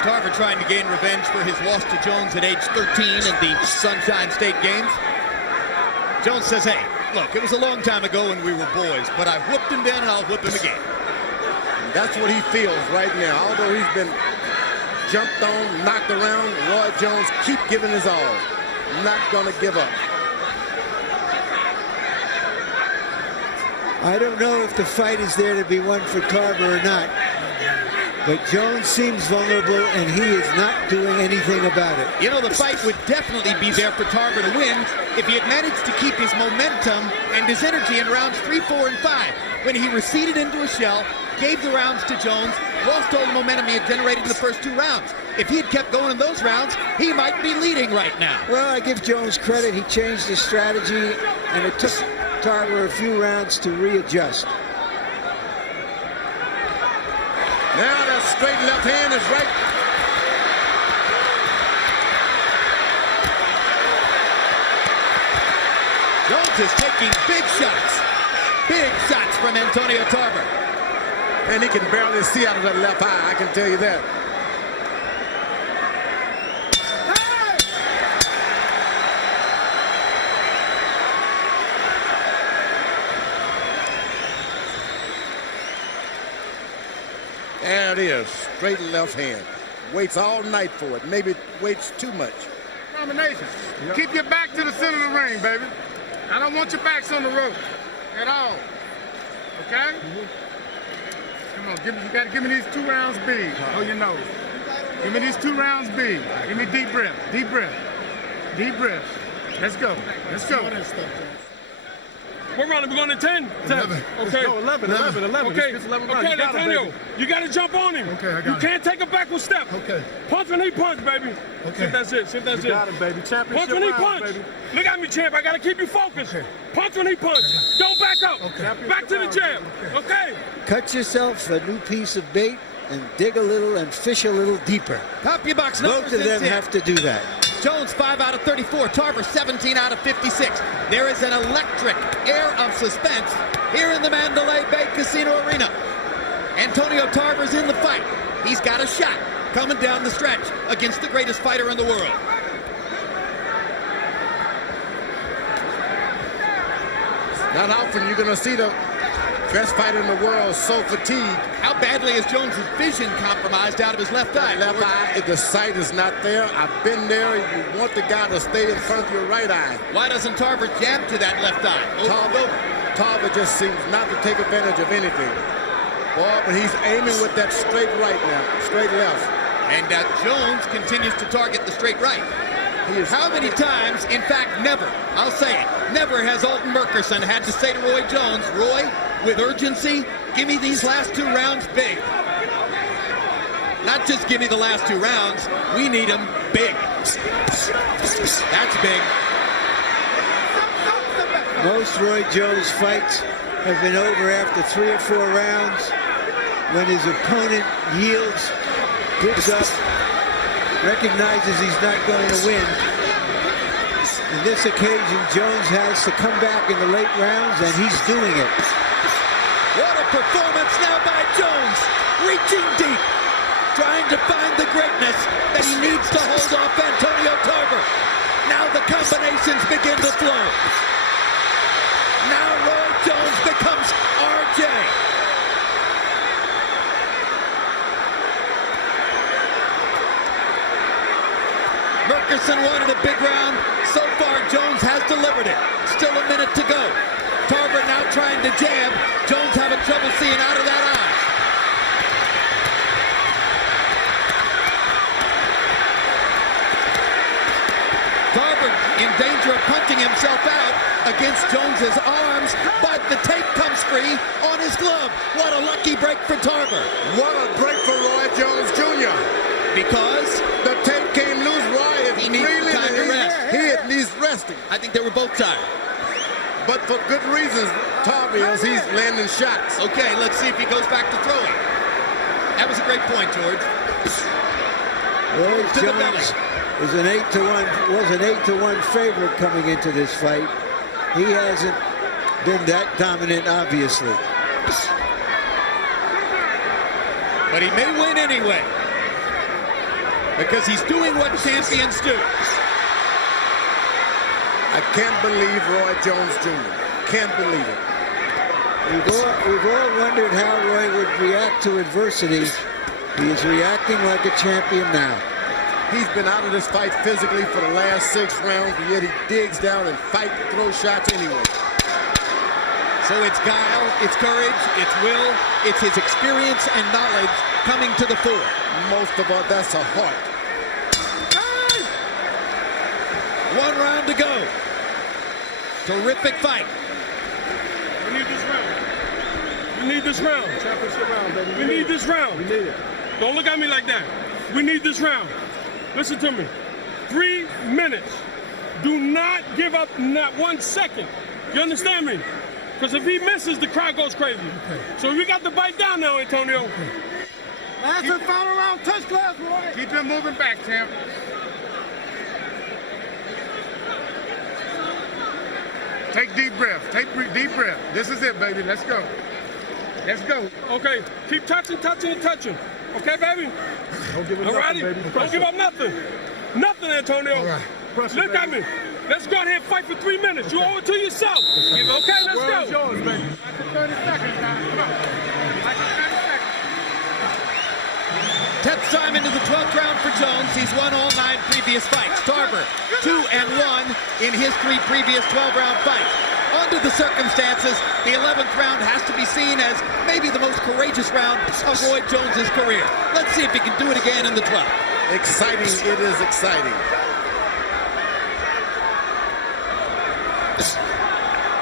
Tarver trying to gain revenge for his loss to Jones at age 13 in the Sunshine State Games. Jones says, hey, look, it was a long time ago when we were boys, but I whooped him then and I'll whip him again. And that's what he feels right now. Although he's been jumped on, knocked around, Roy Jones keep giving his all. Not going to give up. I don't know if the fight is there to be won for Tarver or not, but Jones seems vulnerable, and he is not doing anything about it. You know, the fight would definitely be there for Tarver to win if he had managed to keep his momentum and his energy in rounds 3, 4, and 5. When he receded into a shell, gave the rounds to Jones, lost all the momentum he had generated in the first 2 rounds. If he had kept going in those rounds, he might be leading right now. Well, I give Jones credit. He changed his strategy, and it took Tarver a few rounds to readjust. Now that straight left hand is right. Jones is taking big shots from Antonio Tarver. And he can barely see out of that left eye, I can tell you that. There it is, straight left hand. Waits all night for it, maybe waits too much. Combination. Yep. Keep your back to the center of the ring, baby. I don't want your backs on the rope at all. Okay? Come on, you gotta give me these 2 rounds big. Oh, your nose. Give me these 2 rounds big. Give me deep breath, deep breath, deep breath. Let's go. Let's go. What round are we going to 10? 10. Okay. Let's go 11. Okay. It's 11 okay, Nathaniel, you got to jump on him. Okay, I got You it. can't take a backward step. Okay. Punch when he punch, baby. Okay. See if that's it. See if that's You it. got it, baby. Championship Punch when he round, punch. baby. Look at me, champ. I got to keep you focused. Okay. Punch when he punch. Don't back up. Okay. Back to the jab. Okay. Cut yourself a new piece of bait and dig a little and fish a little deeper. CompuBox numbers Both of them in 10. have to do that. Jones 5 out of 34, Tarver 17 out of 56. There is an electric air of suspense here in the Mandalay Bay Casino Arena. Antonio Tarver's in the fight. He's got a shot coming down the stretch against the greatest fighter in the world. Not often you're going to see the best fighter in the world so fatigued. How badly is Jones' vision compromised out of his left eye? Left eye, the sight is not there. I've been there. You want the guy to stay in front of your right eye. Why doesn't Tarver jab to that left eye? Tarver just seems not to take advantage of anything. Boy, but he's aiming with that straight right now, straight left. And Jones continues to target the straight right. How many times, in fact, never, I'll say it, never has Alton Merkerson had to say to Roy Jones, Roy, with urgency, give me these last 2 rounds big. Not just give me the last 2 rounds, we need them big. That's big. Most Roy Jones fights have been over after 3 or 4 rounds when his opponent yields, gives up, recognizes he's not going to win. In this occasion, Jones has to come back in the late rounds, and he's doing it. What a performance now by Jones, reaching deep, trying to find the greatness that he needs to hold off Antonio Tarver. Now the combinations begin to flow. Now Roy Jones becomes RJ. Merkerson wanted a big round. So far, Jones has delivered it. Still a minute to go. Tarver now trying to jab. Jones having trouble seeing out of that eye. Tarver in danger of punching himself out against Jones's arms, but the tape comes free on his glove. What a lucky break for Tarver. What a break for Roy Jones Jr. Because the tape came loose. Roy is he needs really time to rest. He's resting. I think they were both tired. But for good reasons, Tarver is. He's landing shots. Okay, let's see if he goes back to throwing. That was a great point, George. Roy To the belly. Jones was an 8-to-1 favorite coming into this fight. He hasn't been that dominant, obviously. But he may win anyway, because he's doing what champions do. I can't believe Roy Jones Jr. Can't believe it. We've all wondered how Roy would react to adversity. He is reacting like a champion now. He's been out of this fight physically for the last 6 rounds, but yet he digs down and throws shots anyway. So it's guile, it's courage, it's will, it's his experience and knowledge coming to the fore. Most of all, that's a heart. 1 round to go. Terrific fight. We need this round. We need this round. Championship round, baby. We need this round. We need it. Don't look at me like that. We need this round. Listen to me. 3 minutes. Do not give up not 1 second. You understand me? Because if he misses, the crowd goes crazy. Okay. So we got to bite down now, Antonio. Okay. Last and final round, touch glass, Roy. Keep him moving back, champ. Take deep breath. Take deep breath. This is it, baby. Let's go. Let's go. Okay. Keep touching. Okay, baby? Don't give up nothing, baby. Don't give up nothing. Nothing, Antonio. All right. Pressure, Look at me. Let's go out here and fight for 3 minutes. You owe it to yourself. Okay, let's go. It's yours, baby. 30 seconds, guys. Come on. 10th time into the 12th round for Jones. He's won all 9 previous fights. Tarver, 2-1 in his 3 previous 12-round fights. Under the circumstances, the 11th round has to be seen as maybe the most courageous round of Roy Jones's career. Let's see if he can do it again in the 12th. Exciting, it is exciting.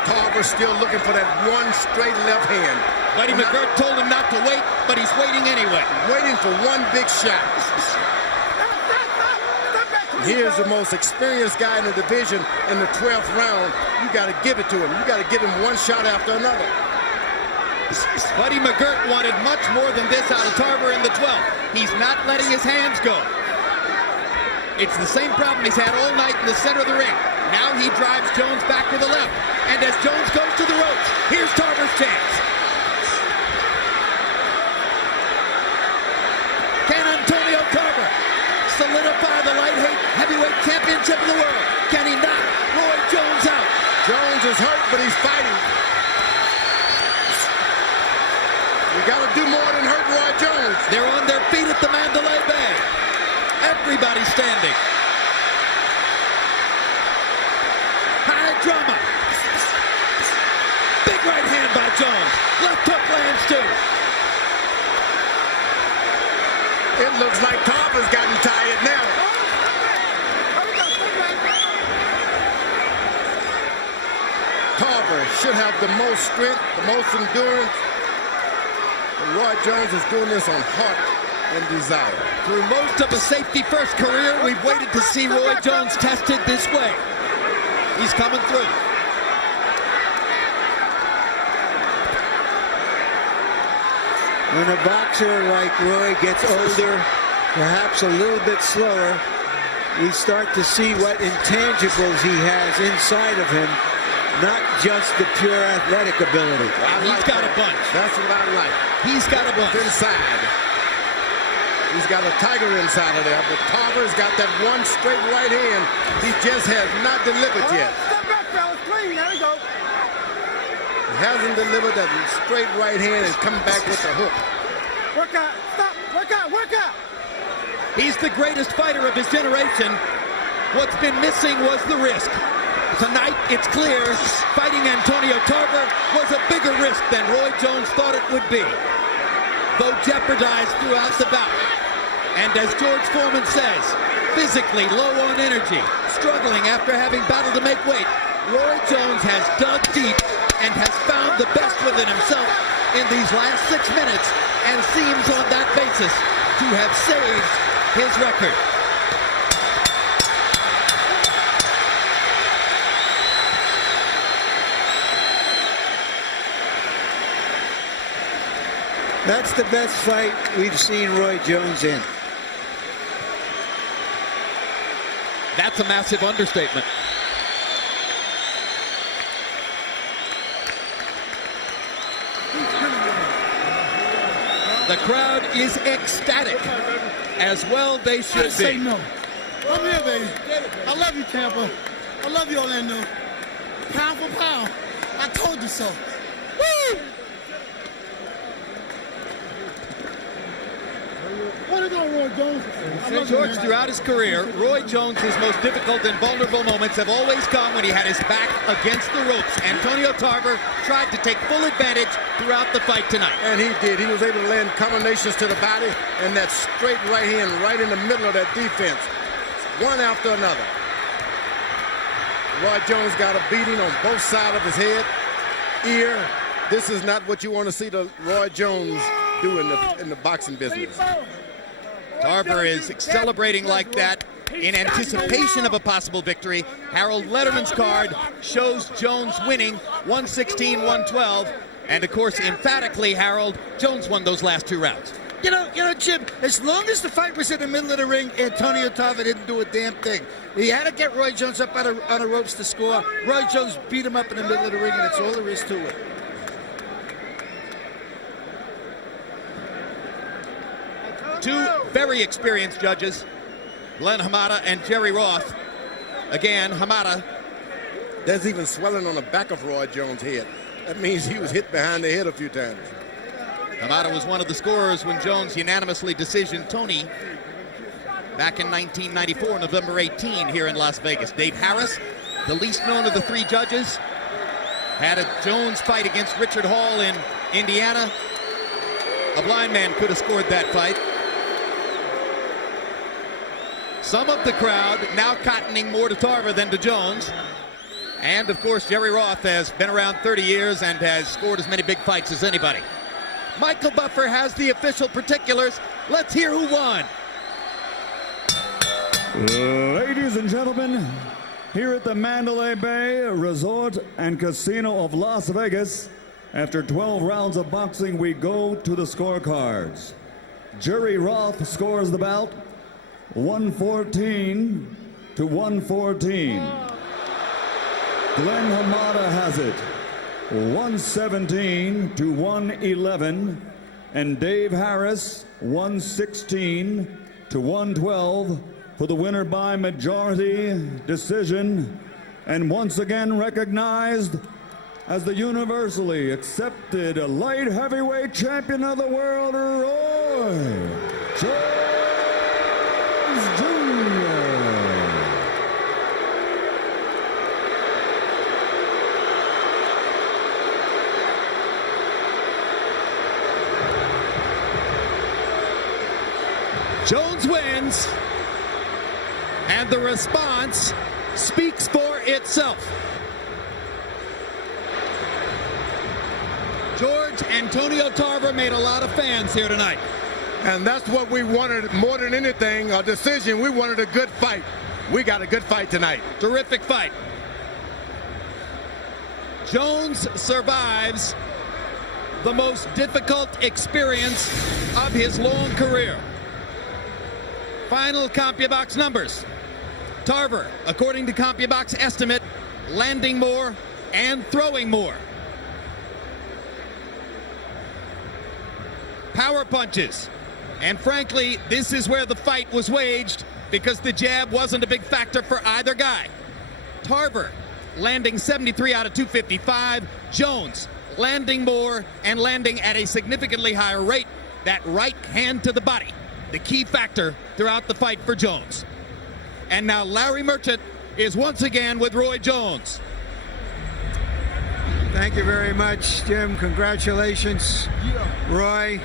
Tarver still looking for that one straight left hand. Buddy McGirt told him not to wait, but he's waiting anyway. Waiting for one big shot. Here's the most experienced guy in the division in the 12th round. You got to give it to him. You got to give him one shot after another. Buddy McGirt wanted much more than this out of Tarver in the 12th. He's not letting his hands go. It's the same problem he's had all night in the center of the ring. Now he drives Jones back with the left. And as Jones goes to the ropes, here's Tarver's chance. Can Antonio Tarver solidify the light heavyweight championship of the world? Can he knock Roy Jones out? Jones is hurt, but he's fighting. You got to do more than hurt Roy Jones. They're on their feet at the Mandalay Bay. Everybody standing. High drama. Big right hand by Jones. Left hook lands too. It looks like Tarver's gotten tired now. Tarver should have the most strength, the most endurance. And Roy Jones is doing this on heart and desire. Through most of a safety-first career, we've waited to see Roy Jones tested this way. He's coming through. When a boxer like Roy gets older, perhaps a little bit slower, we start to see what intangibles he has inside of him, not just the pure athletic ability. He's got a bunch. That's what I like. He's got a bunch. Inside. He's got a tiger inside of there, but Tarver's got that one straight right hand. He just has not delivered yet. Step back, fellas. Clean. There we go. He hasn't delivered that straight right hand and come back with the hook. Work out. Stop. Work out. Work out. He's the greatest fighter of his generation. What's been missing was the risk. Tonight, it's clear, fighting Antonio Tarver was a bigger risk than Roy Jones thought it would be, though jeopardized throughout the bout. And as George Foreman says, physically low on energy, struggling after having battled to make weight, Roy Jones has dug deep and has found the best within himself in these last 6 minutes and seems on that basis to have saved his record. That's the best fight we've seen Roy Jones in. That's a massive understatement. The crowd is ecstatic, as well they should Say be. no. Come here, baby. I love you, Tampa. I love you, Orlando. Pound for pound. I told you so. Woo! What is on Roy Jones? George, throughout his career, Roy Jones' most difficult and vulnerable moments have always come when he had his back against the ropes. Antonio Tarver tried to take full advantage throughout the fight tonight. And he did. He was able to land combinations to the body and that straight right hand right in the middle of that defense. One after another. Roy Jones got a beating on both sides of his head, ear. This is not what you want to see the Roy Jones do in the boxing business. Tarver is celebrating like that in anticipation of a possible victory. Harold Letterman's card shows Jones winning 116-112. And of course, emphatically, Harold, Jones won those last 2 rounds. You know, Jim, as long as the fight was in the middle of the ring, Antonio Tarver didn't do a damn thing. He had to get Roy Jones up on the ropes to score. Roy Jones beat him up in the middle of the ring, and that's all there is to it. Two very experienced judges, Glenn Hamada and Jerry Roth. Again, Hamada. There's even swelling on the back of Roy Jones' head. That means he was hit behind the head a few times. Hamada was one of the scorers when Jones unanimously decisioned Tony back in 1994, November 18, here in Las Vegas. Dave Harris, the least known of the 3 judges, had a Jones fight against Richard Hall in Indiana. A blind man could have scored that fight. Some of the crowd now cottoning more to Tarver than to Jones. And, of course, Jerry Roth has been around 30 years and has scored as many big fights as anybody. Michael Buffer has the official particulars. Let's hear who won. Ladies and gentlemen, here at the Mandalay Bay Resort and Casino of Las Vegas, after 12 rounds of boxing, we go to the scorecards. Jerry Roth scores the bout 114-114. Glenn Hamada has it 117-111, and Dave Harris 116-112 for the winner by majority decision, and once again recognized as the universally accepted light heavyweight champion of the world, Roy Jones Jr. Jones wins, and the response speaks for itself. George, Antonio Tarver made a lot of fans here tonight. And that's what we wanted more than anything, a decision. We wanted a good fight. We got a good fight tonight. Terrific fight. Jones survives the most difficult experience of his long career. Final CompuBox numbers. Tarver, according to CompuBox estimate, landing more and throwing more. Power punches. And frankly, this is where the fight was waged because the jab wasn't a big factor for either guy. Tarver landing 73 out of 255. Jones landing more and landing at a significantly higher rate. That right hand to the body, the key factor throughout the fight for Jones. And now Larry Merchant is once again with Roy Jones. Thank you very much, Jim. Congratulations, Roy.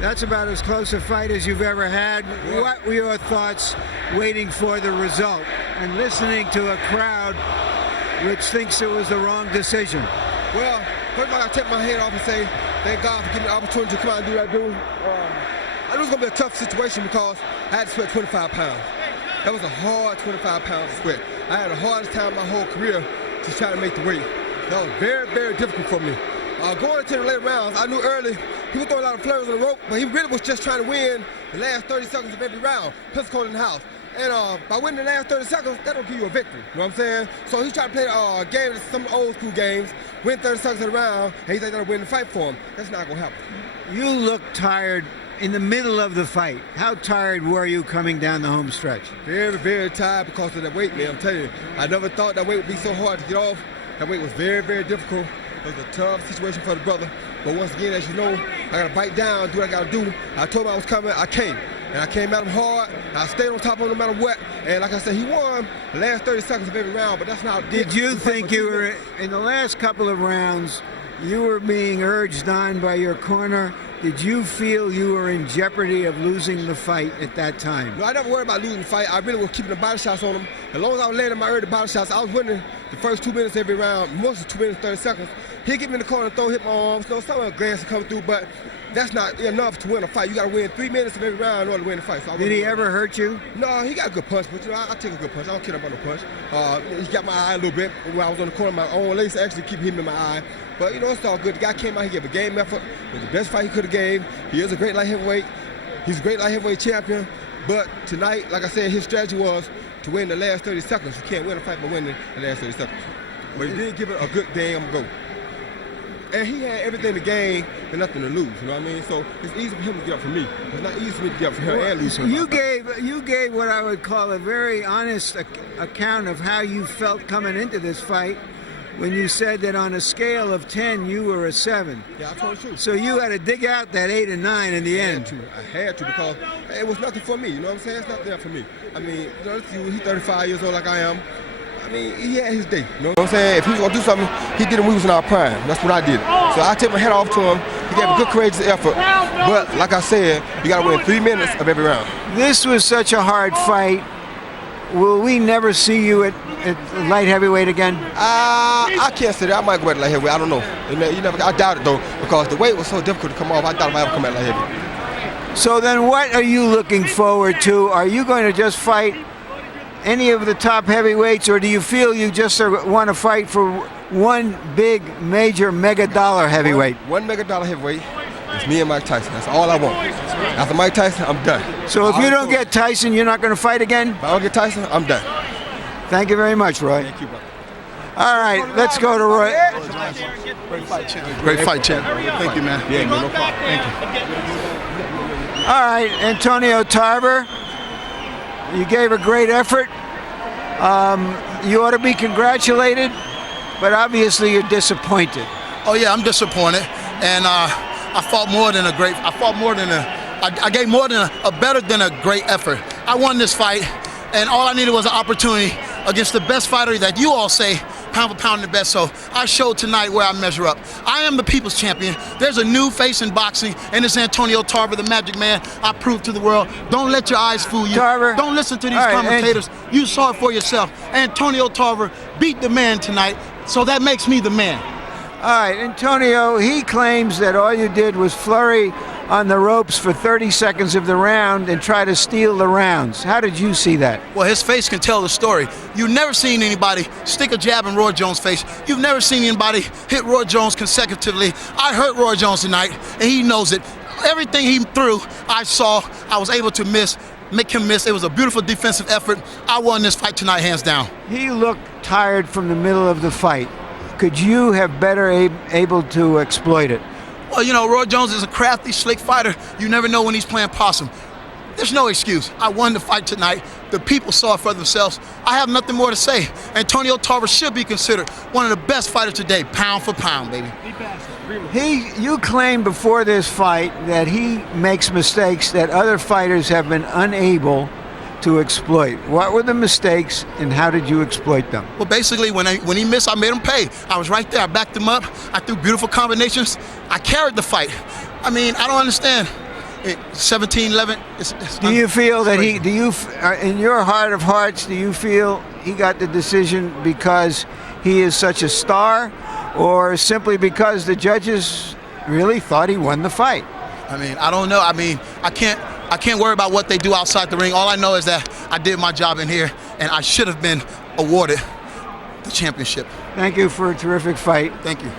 That's about as close a fight as you've ever had. What were your thoughts waiting for the result and listening to a crowd which thinks it was the wrong decision? Well, first of all, I take my head off and say, thank God for giving me the opportunity to come out and do what I do. I knew it was going to be a tough situation because I had to sweat 25 pounds. That was a hard 25 pounds to sweat. I had the hardest time my whole career to try to make the weight. That was very, very difficult for me. Going into the later rounds, I knew early he was throwing a lot of flurries on the rope, but he really was just trying to win the last 30 seconds of every round. Pistol in the house. And by winning the last 30 seconds, that'll give you a victory. You know what I'm saying? So he's trying to play a game, some old school games, win 30 seconds of the round, and he thinks that'll win the fight for him. That's not going to happen. You look tired in the middle of the fight. How tired were you coming down the home stretch? Very, very tired because of that weight, man. I'm telling you, I never thought that weight would be so hard to get off. That weight was very, very difficult. It was a tough situation for the brother. But once again, as you know, I got to bite down, do what I got to do. I told him I was coming. I came. and I came at him hard. I stayed on top of him no matter what. And like I said, he won the last 30 seconds of every round, but that's not. Did you think you were, in the last couple of rounds, you were being urged on by your corner? Did you feel you were in jeopardy of losing the fight at that time? No, I never worried about losing the fight. I really was keeping the body shots on him. As long as I was landing my early body shots, I was winning the first 2 minutes every round, most of 2 minutes, 30 seconds. He'd get me in the corner, hit my arms, some of the glass would come through, but that's not enough to win a fight. You got to win 3 minutes of every round in order to win the fight. So did he ever hurt you? No, he got a good punch, but I take a good punch. I don't care about no punch. He got my eye a little bit. When I was on the corner, my own lace actually keep him in my eye. But, it's all good. The guy came out, he gave a game effort. It was the best fight he could have gave. He is a great light heavyweight. He's a great light heavyweight champion. But tonight, like I said, his strategy was to win the last 30 seconds. You can't win a fight by winning the last 30 seconds. But he did give it a good damn go. And he had everything to gain and nothing to lose, you know what I mean? So it's easy for him to get up for me. It's not easy for me to get up for him and lose him. You gave what I would call a very honest account of how you felt coming into this fight when you said that on a scale of 10, you were a 7. Yeah, I told the truth. So you had to dig out that 8 and 9 in the end. I had to because it was nothing for me, you know what I'm saying? It's not there for me. I mean, he's 35 years old like I am. I mean, he had his day, you know what I'm saying? If he was going to do something, he did it when we was in our prime. That's what I did. So I take my hat off to him. He gave a good, courageous effort. But like I said, you got to win 3 minutes of every round. This was such a hard fight. Will we never see you at light heavyweight again? I can't say that. I might go at light heavyweight. I don't know. I doubt it, though, because the weight was so difficult to come off. I doubt if I ever come at light heavyweight. So then what are you looking forward to? Are you going to just fight any of the top heavyweights, or do you feel you just want to fight for one big, major, mega-dollar heavyweight? One mega-dollar heavyweight is me and Mike Tyson. That's all I want. After Mike Tyson, I'm done. So if you don't get Tyson, you're not going to fight again? If I don't get Tyson, I'm done. Thank you very much, Roy. Thank you, brother. All right, let's go to Roy. Great fight, champ. Great fight, champ. Thank you, man. Yeah, no problem. Thank you. All right, Antonio Tarver, you gave a great effort. You ought to be congratulated, but obviously you're disappointed. Oh yeah, I'm disappointed, and I gave more than a better than a great effort. I won this fight, and all I needed was an opportunity against the best fighter that you all say pound for pound the best. So I showed tonight where I measure up. I am the people's champion. There's a new face in boxing, and it's Antonio Tarver, the Magic Man. I proved to the world. Don't let your eyes fool you. Tarver. Don't listen to these commentators. You saw it for yourself. Antonio Tarver beat the man tonight, so that makes me the man. All right, Antonio, he claims that all you did was flurry on the ropes for 30 seconds of the round and try to steal the rounds. How did you see that? Well, his face can tell the story. You've never seen anybody stick a jab in Roy Jones' face. You've never seen anybody hit Roy Jones consecutively. I hurt Roy Jones tonight, and he knows it. Everything he threw, I saw. I was able to make him miss. It was a beautiful defensive effort. I won this fight tonight, hands down. He looked tired from the middle of the fight. Could you have better able to exploit it? Well, Roy Jones is a crafty, slick fighter. You never know when he's playing possum. There's no excuse. I won the fight tonight. The people saw it for themselves. I have nothing more to say. Antonio Tarver should be considered one of the best fighters today, pound for pound, baby. You claimed before this fight that he makes mistakes that other fighters have been unable to exploit. What were the mistakes, and how did you exploit them? Well, basically, when he missed, I made him pay. I was right there. I backed him up. I threw beautiful combinations. I carried the fight. I mean, I don't understand. 17-11. Do you feel that in your heart of hearts, do you feel he got the decision because he is such a star, or simply because the judges really thought he won the fight? I mean, I don't know. I mean, I can't worry about what they do outside the ring. All I know is that I did my job in here, and I should have been awarded the championship. Thank you for a terrific fight. Thank you.